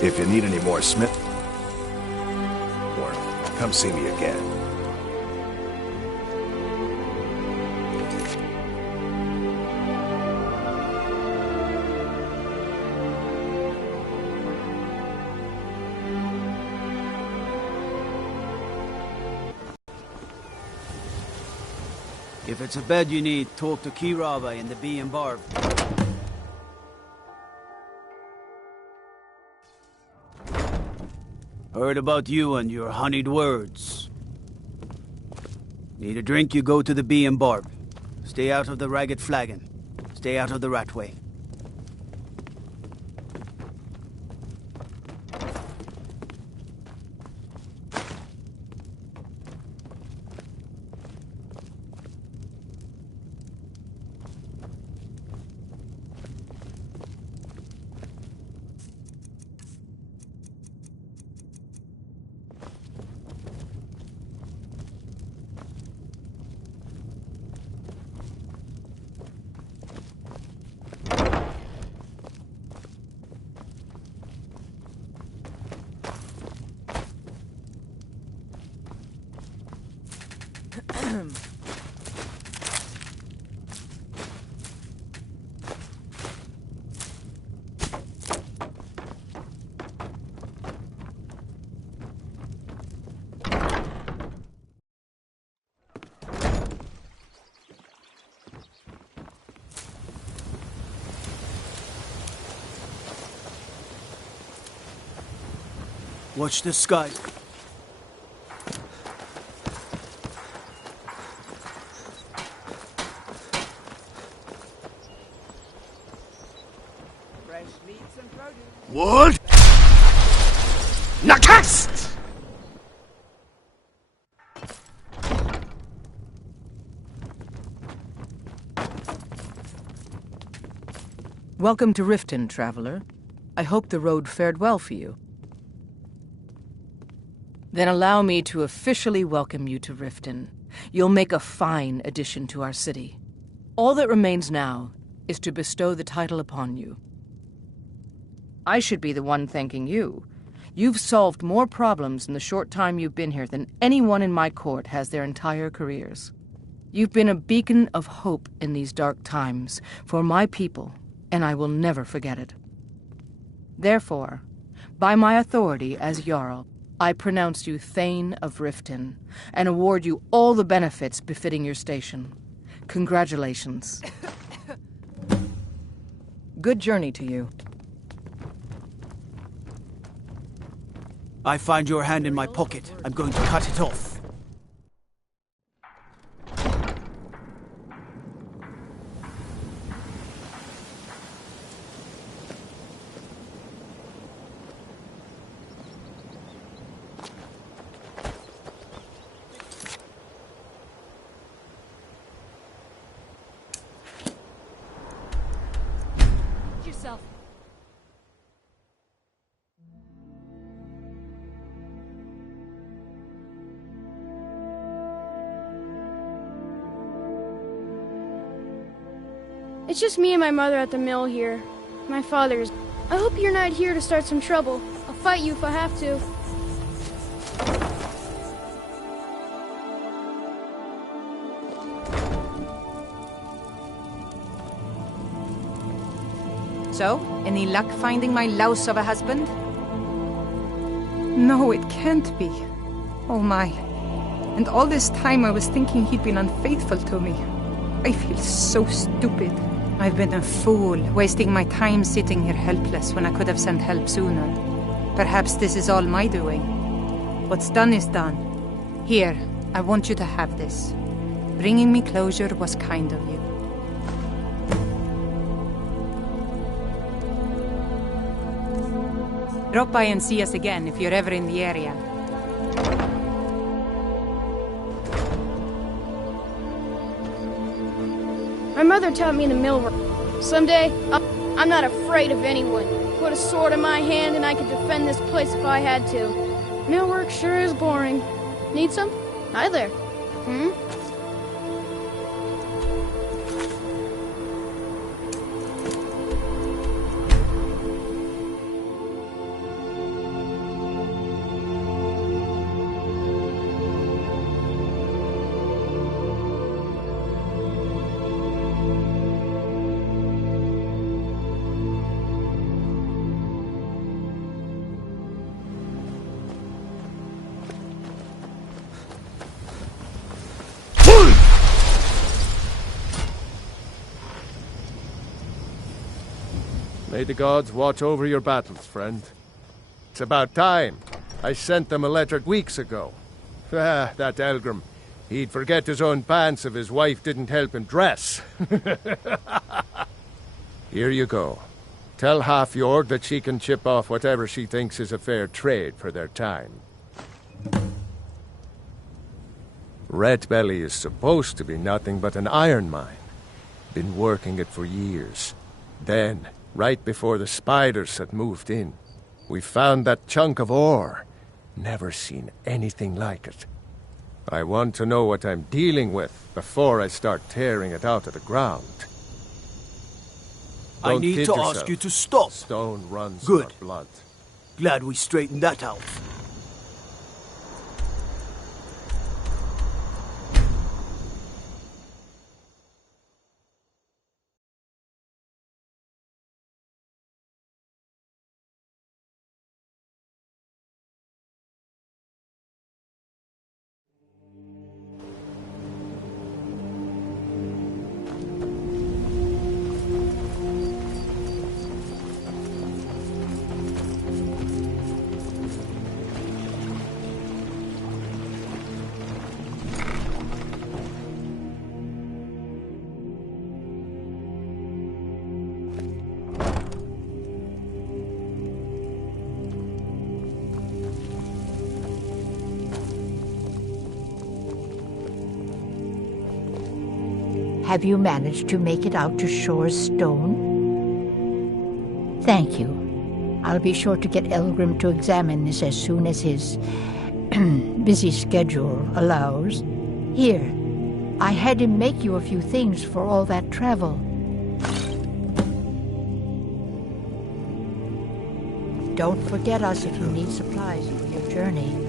If you need any more smith, or come see me again. If it's a bed you need, talk to Kirava in the Bee and Barb. Heard about you and your honeyed words. Need a drink, you go to the Bee and Barb. Stay out of the Ragged Flagon. Stay out of the Ratway. Watch the sky. Fresh meats and produce. What? Nakast! Welcome to Riften, traveler. I hope the road fared well for you. Then allow me to officially welcome you to Riften. You'll make a fine addition to our city. All that remains now is to bestow the title upon you. I should be the one thanking you. You've solved more problems in the short time you've been here than anyone in my court has their entire careers. You've been a beacon of hope in these dark times for my people, and I will never forget it. Therefore, by my authority as Jarl, I pronounce you Thane of Riften, and award you all the benefits befitting your station. Congratulations. Good journey to you. I find your hand in my pocket. I'm going to cut it off. Yourself. It's just me and my mother at the mill here. My father's. I hope you're not here to start some trouble. I'll fight you if I have to. So, any luck finding my louse of a husband? No, it can't be. Oh my. And all this time I was thinking he'd been unfaithful to me. I feel so stupid. I've been a fool, wasting my time sitting here helpless when I could have sent help sooner. Perhaps this is all my doing. What's done is done. Here, I want you to have this. Bringing me closure was kind of you. Drop by and see us again if you're ever in the area. My mother taught me the mill work. Someday, I'm not afraid of anyone. Put a sword in my hand and I could defend this place if I had to. Mill work sure is boring. Need some? Hi there. May the gods watch over your battles, friend. It's about time. I sent them a letter weeks ago. Ah, that Elgrim. He'd forget his own pants if his wife didn't help him dress. Here you go. Tell Half-Jord that she can chip off whatever she thinks is a fair trade for their time. Red Belly is supposed to be nothing but an iron mine. Been working it for years. Then, right before the spiders had moved in, we found that chunk of ore. Never seen anything like it. I want to know what I'm dealing with before I start tearing it out of the ground. I need to ask you to stop. Stone runs Good. in our blood. Glad we straightened that out. Have you managed to make it out to Shore's Stone? Thank you. I'll be sure to get Elgrim to examine this as soon as his busy schedule allows. Here, I had him make you a few things for all that travel. Don't forget us if you need supplies for your journey.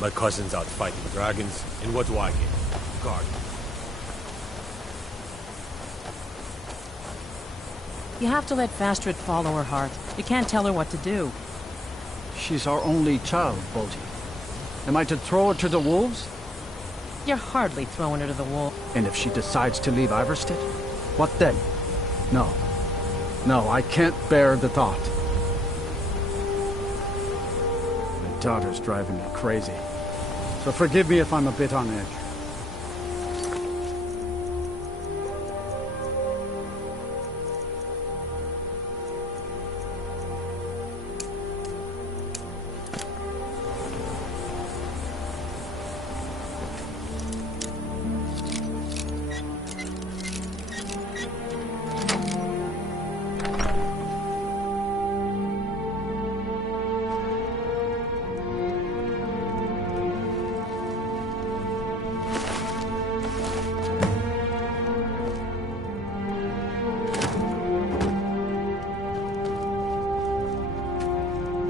My cousin's out fighting dragons. And what do I get? Guard. You have to let Fastrid follow her heart. You can't tell her what to do. She's our only child, Bodhi. Am I to throw her to the wolves? You're hardly throwing her to the wolves. And if she decides to leave Iverstead? What then? No. No, I can't bear the thought. My daughter's driving me crazy. So forgive me if I'm a bit on edge.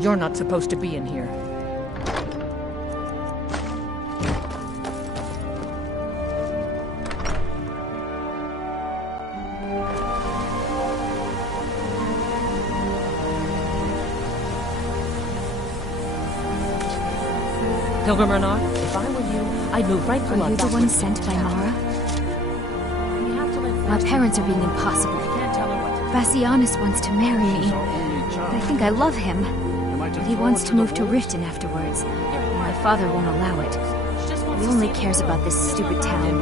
You're not supposed to be in here. Pilgrim or not, if I were you, I'd move right through. Are you the one sent by Mara? My parents are being impossible. Bassianus wants to marry me. I think I love him. But he wants to move to Riften afterwards. My father won't allow it. He only cares about this stupid town.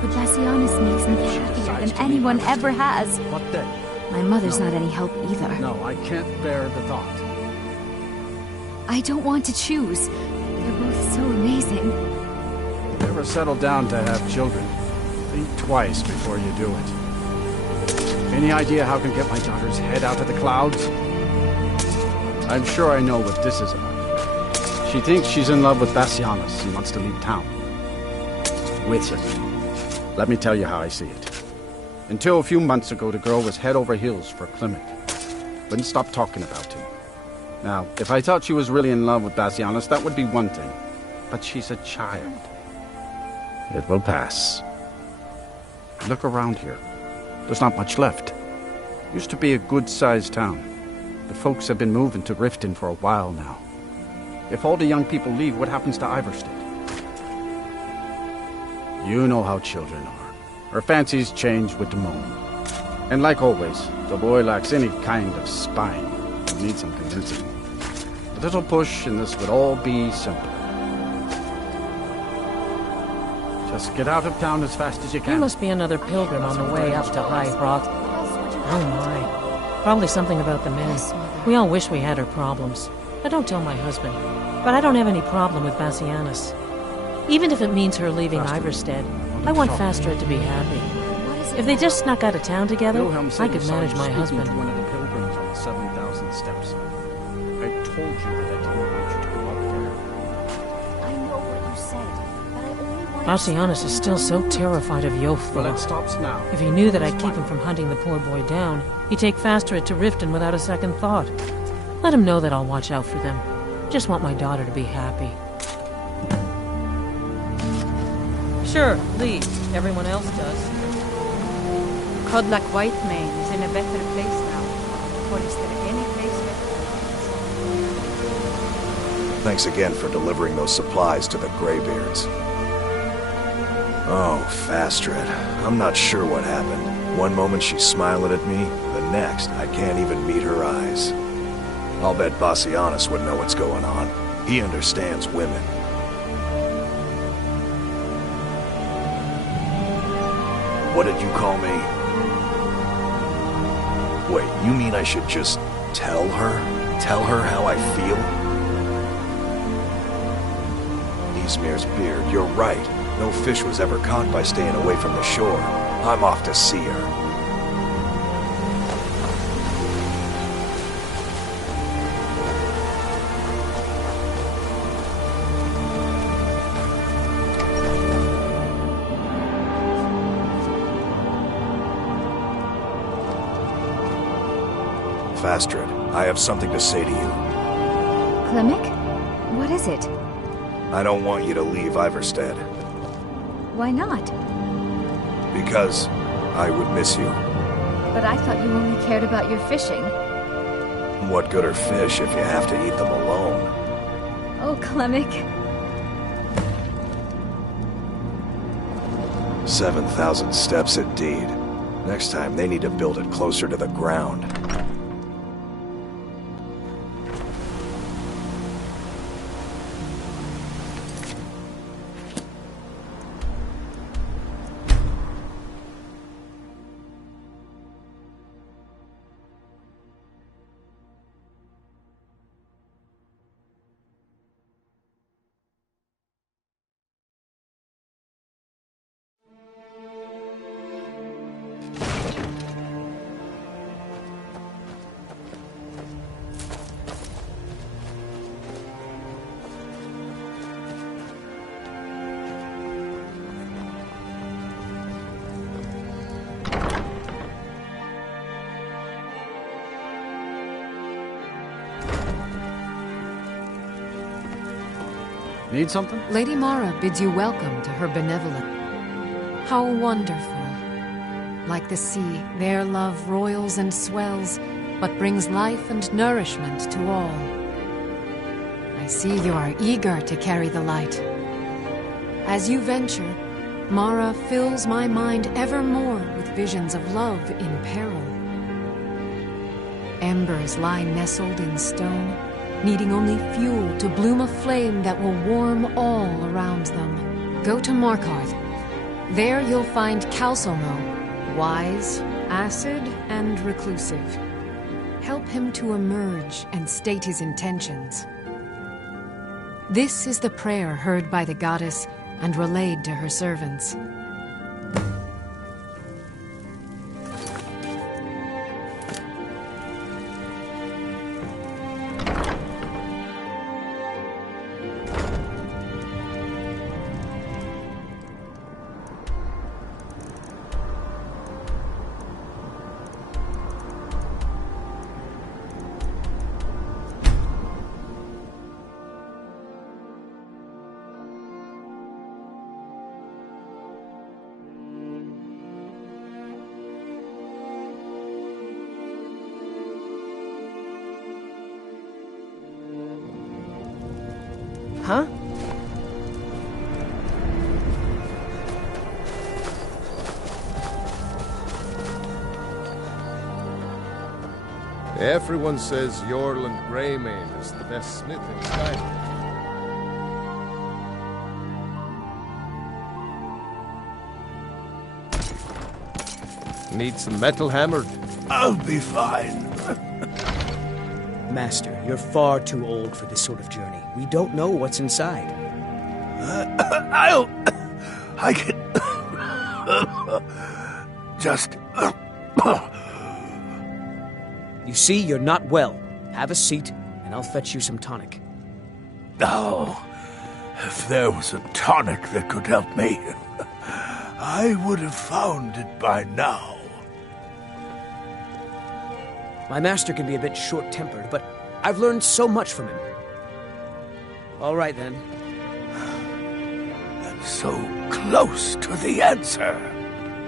But Bassianus makes me happier than anyone ever has. What then? My mother's not any help either. No, I can't bear the thought. I don't want to choose. They're both so amazing. If you ever settle down to have children, think twice before you do it. Any idea how I can get my daughter's head out of the clouds? I'm sure I know what this is about. She thinks she's in love with Bassianus and wants to leave town. With it. Let me tell you how I see it. Until a few months ago, the girl was head over heels for Clement. Wouldn't stop talking about him. Now, if I thought she was really in love with Bassianus, that would be one thing. But she's a child. It will pass. Look around here. There's not much left. Used to be a good-sized town. The folks have been moving to Riften for a while now. If all the young people leave, what happens to Iverstead? You know how children are. Her fancies change with the moon. And like always, the boy lacks any kind of spine. He needs some convincing. A little push and this would all be simple. Just get out of town as fast as you can. There must be another pilgrim on the way up to High Broth. Oh my. Probably something about the men. We all wish we had her problems. I don't tell my husband, but I don't have any problem with Bassianus. Even if it means her leaving Iverstead, I want Fastred to be happy. If they just snuck out of town together, I could manage my husband. One of the pilgrims on the 7,000 steps. I told you that I didn't want you to go up there. I know what you said, but I only want... Bassianus is still so terrified of Yofla. Well, it stops now. If he knew that I'd keep him from hunting the poor boy down, he'd take Fastred to Riften without a second thought. Let him know that I'll watch out for them. Just want my daughter to be happy. Sure, leave. Everyone else does. Kodlak Whitemane is in a better place now. Or is there any place better? Thanks again for delivering those supplies to the Greybeards. Oh, Fastred. I'm not sure what happened. One moment she's smiling at me, the next I can't even meet her eyes. I'll bet Bassianus would know what's going on. He understands women. What did you call me? Wait, you mean I should just tell her? Tell her how I feel? Easmir's beard, you're right. No fish was ever caught by staying away from the shore. I'm off to see her. Fastred, I have something to say to you. Klimek? What is it? I don't want you to leave Iverstead. Why not? Because I would miss you. But I thought you only cared about your fishing. What good are fish if you have to eat them alone? Oh, Klimek. 7,000 steps indeed. Next time they need to build it closer to the ground. Need something? Lady Mara bids you welcome to her benevolent. How wonderful. Like the sea, their love roils and swells, but brings life and nourishment to all. I see you are eager to carry the light. As you venture, Mara fills my mind ever more with visions of love in peril. Embers lie nestled in stone, needing only fuel to bloom a flame that will warm all around them. Go to Markarth. There you'll find Calsomo, wise, acid, and reclusive. Help him to emerge and state his intentions. This is the prayer heard by the goddess and relayed to her servants. Huh? Everyone says Yorland Greymane is the best smith in Skyrim. Need some metal hammered? I'll be fine. Master, you're far too old for this sort of journey. We don't know what's inside. I can... just... You see, you're not well. Have a seat, and I'll fetch you some tonic. Oh, if there was a tonic that could help me, I would have found it by now. My master can be a bit short-tempered, but I've learned so much from him. All right, then. I'm so close to the answer.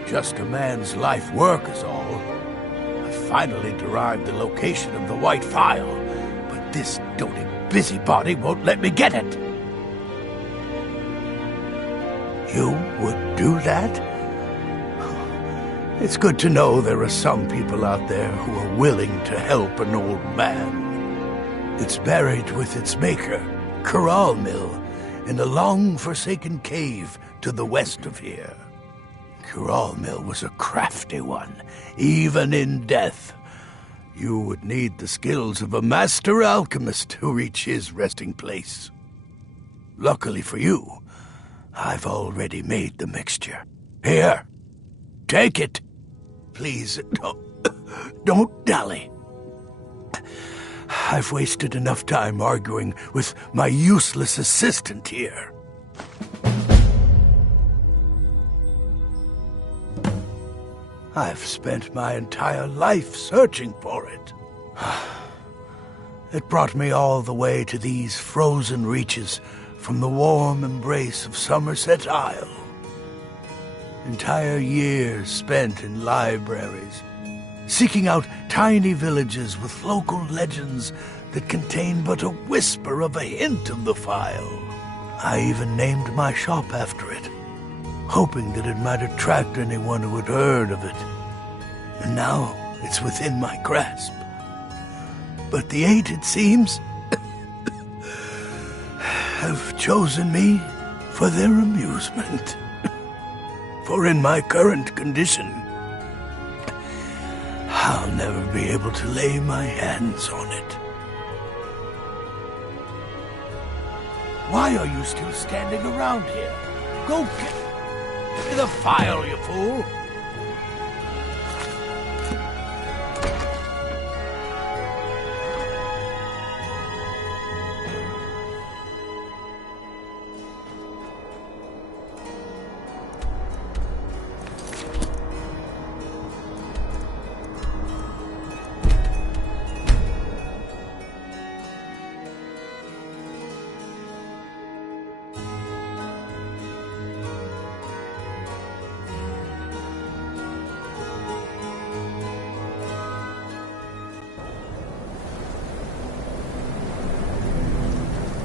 Just a man's life work is all. I finally derived the location of the white phial, but this doting busybody won't let me get it. You would do that? It's good to know there are some people out there who are willing to help an old man. It's buried with its maker, Khari Mill, in a long-forsaken cave to the west of here. Khari Mill was a crafty one, even in death. You would need the skills of a master alchemist to reach his resting place. Luckily for you, I've already made the mixture. Here, take it. Please, don't dally. I've wasted enough time arguing with my useless assistant here. I've spent my entire life searching for it. It brought me all the way to these frozen reaches from the warm embrace of Somerset Isle. Entire years spent in libraries, seeking out tiny villages with local legends that contain but a whisper of a hint of the phial. I even named my shop after it, hoping that it might attract anyone who had heard of it. And now it's within my grasp. But the eight, it seems, have chosen me for their amusement. For in my current condition, I'll never be able to lay my hands on it. Why are you still standing around here? Go get the phial, you fool!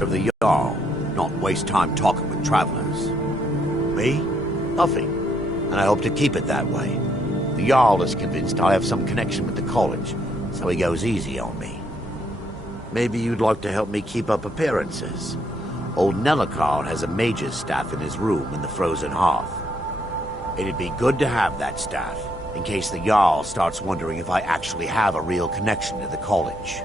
Of the Jarl, not waste time talking with travelers. Me? Nothing. And I hope to keep it that way. The Jarl is convinced I have some connection with the college, so he goes easy on me. Maybe you'd like to help me keep up appearances. Old Nellakar has a mage's staff in his room in the frozen hearth. It'd be good to have that staff, in case the Jarl starts wondering if I actually have a real connection to the college.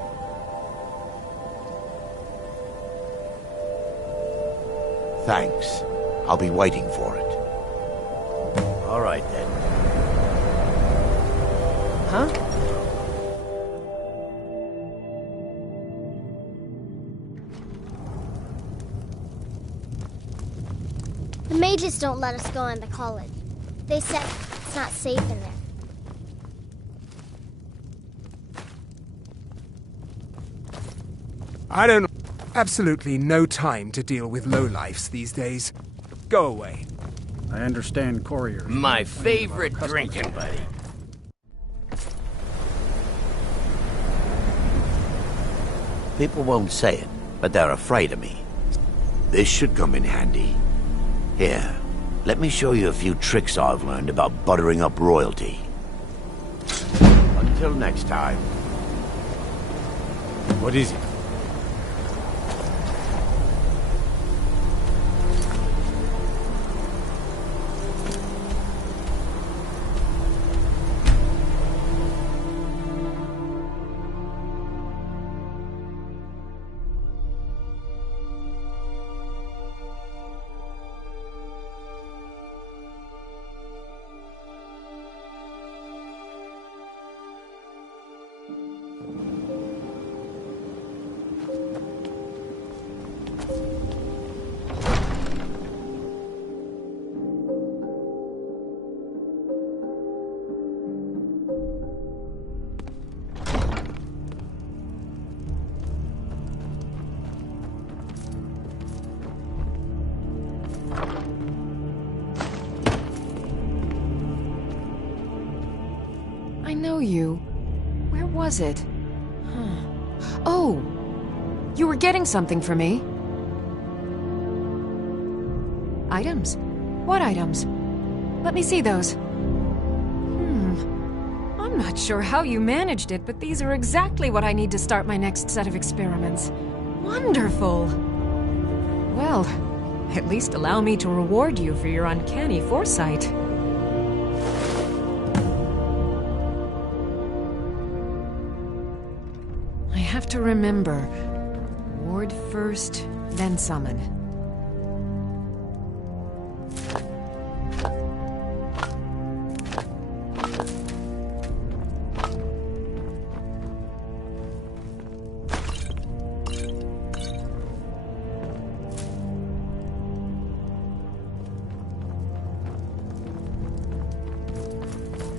Thanks. I'll be waiting for it. All right, then. Huh? The mages don't let us go into college. They said it's not safe in there. I don't... Absolutely no time to deal with lowlifes these days. Go away. I understand couriers. My favorite drinking buddy. People won't say it, but they're afraid of me. This should come in handy. Here, let me show you a few tricks I've learned about buttering up royalty. Until next time. What is it? I know you. Where was it? Huh. Oh! You were getting something for me. Items? What items? Let me see those. I'm not sure how you managed it, but these are exactly what I need to start my next set of experiments. Wonderful! Well, at least allow me to reward you for your uncanny foresight. I have to remember. Ward first, then summon.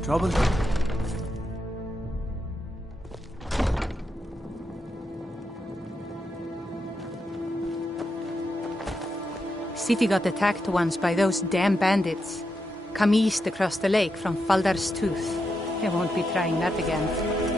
Trouble? City got attacked once by those damn bandits. Come east across the lake from Faldar's Tooth. They won't be trying that again.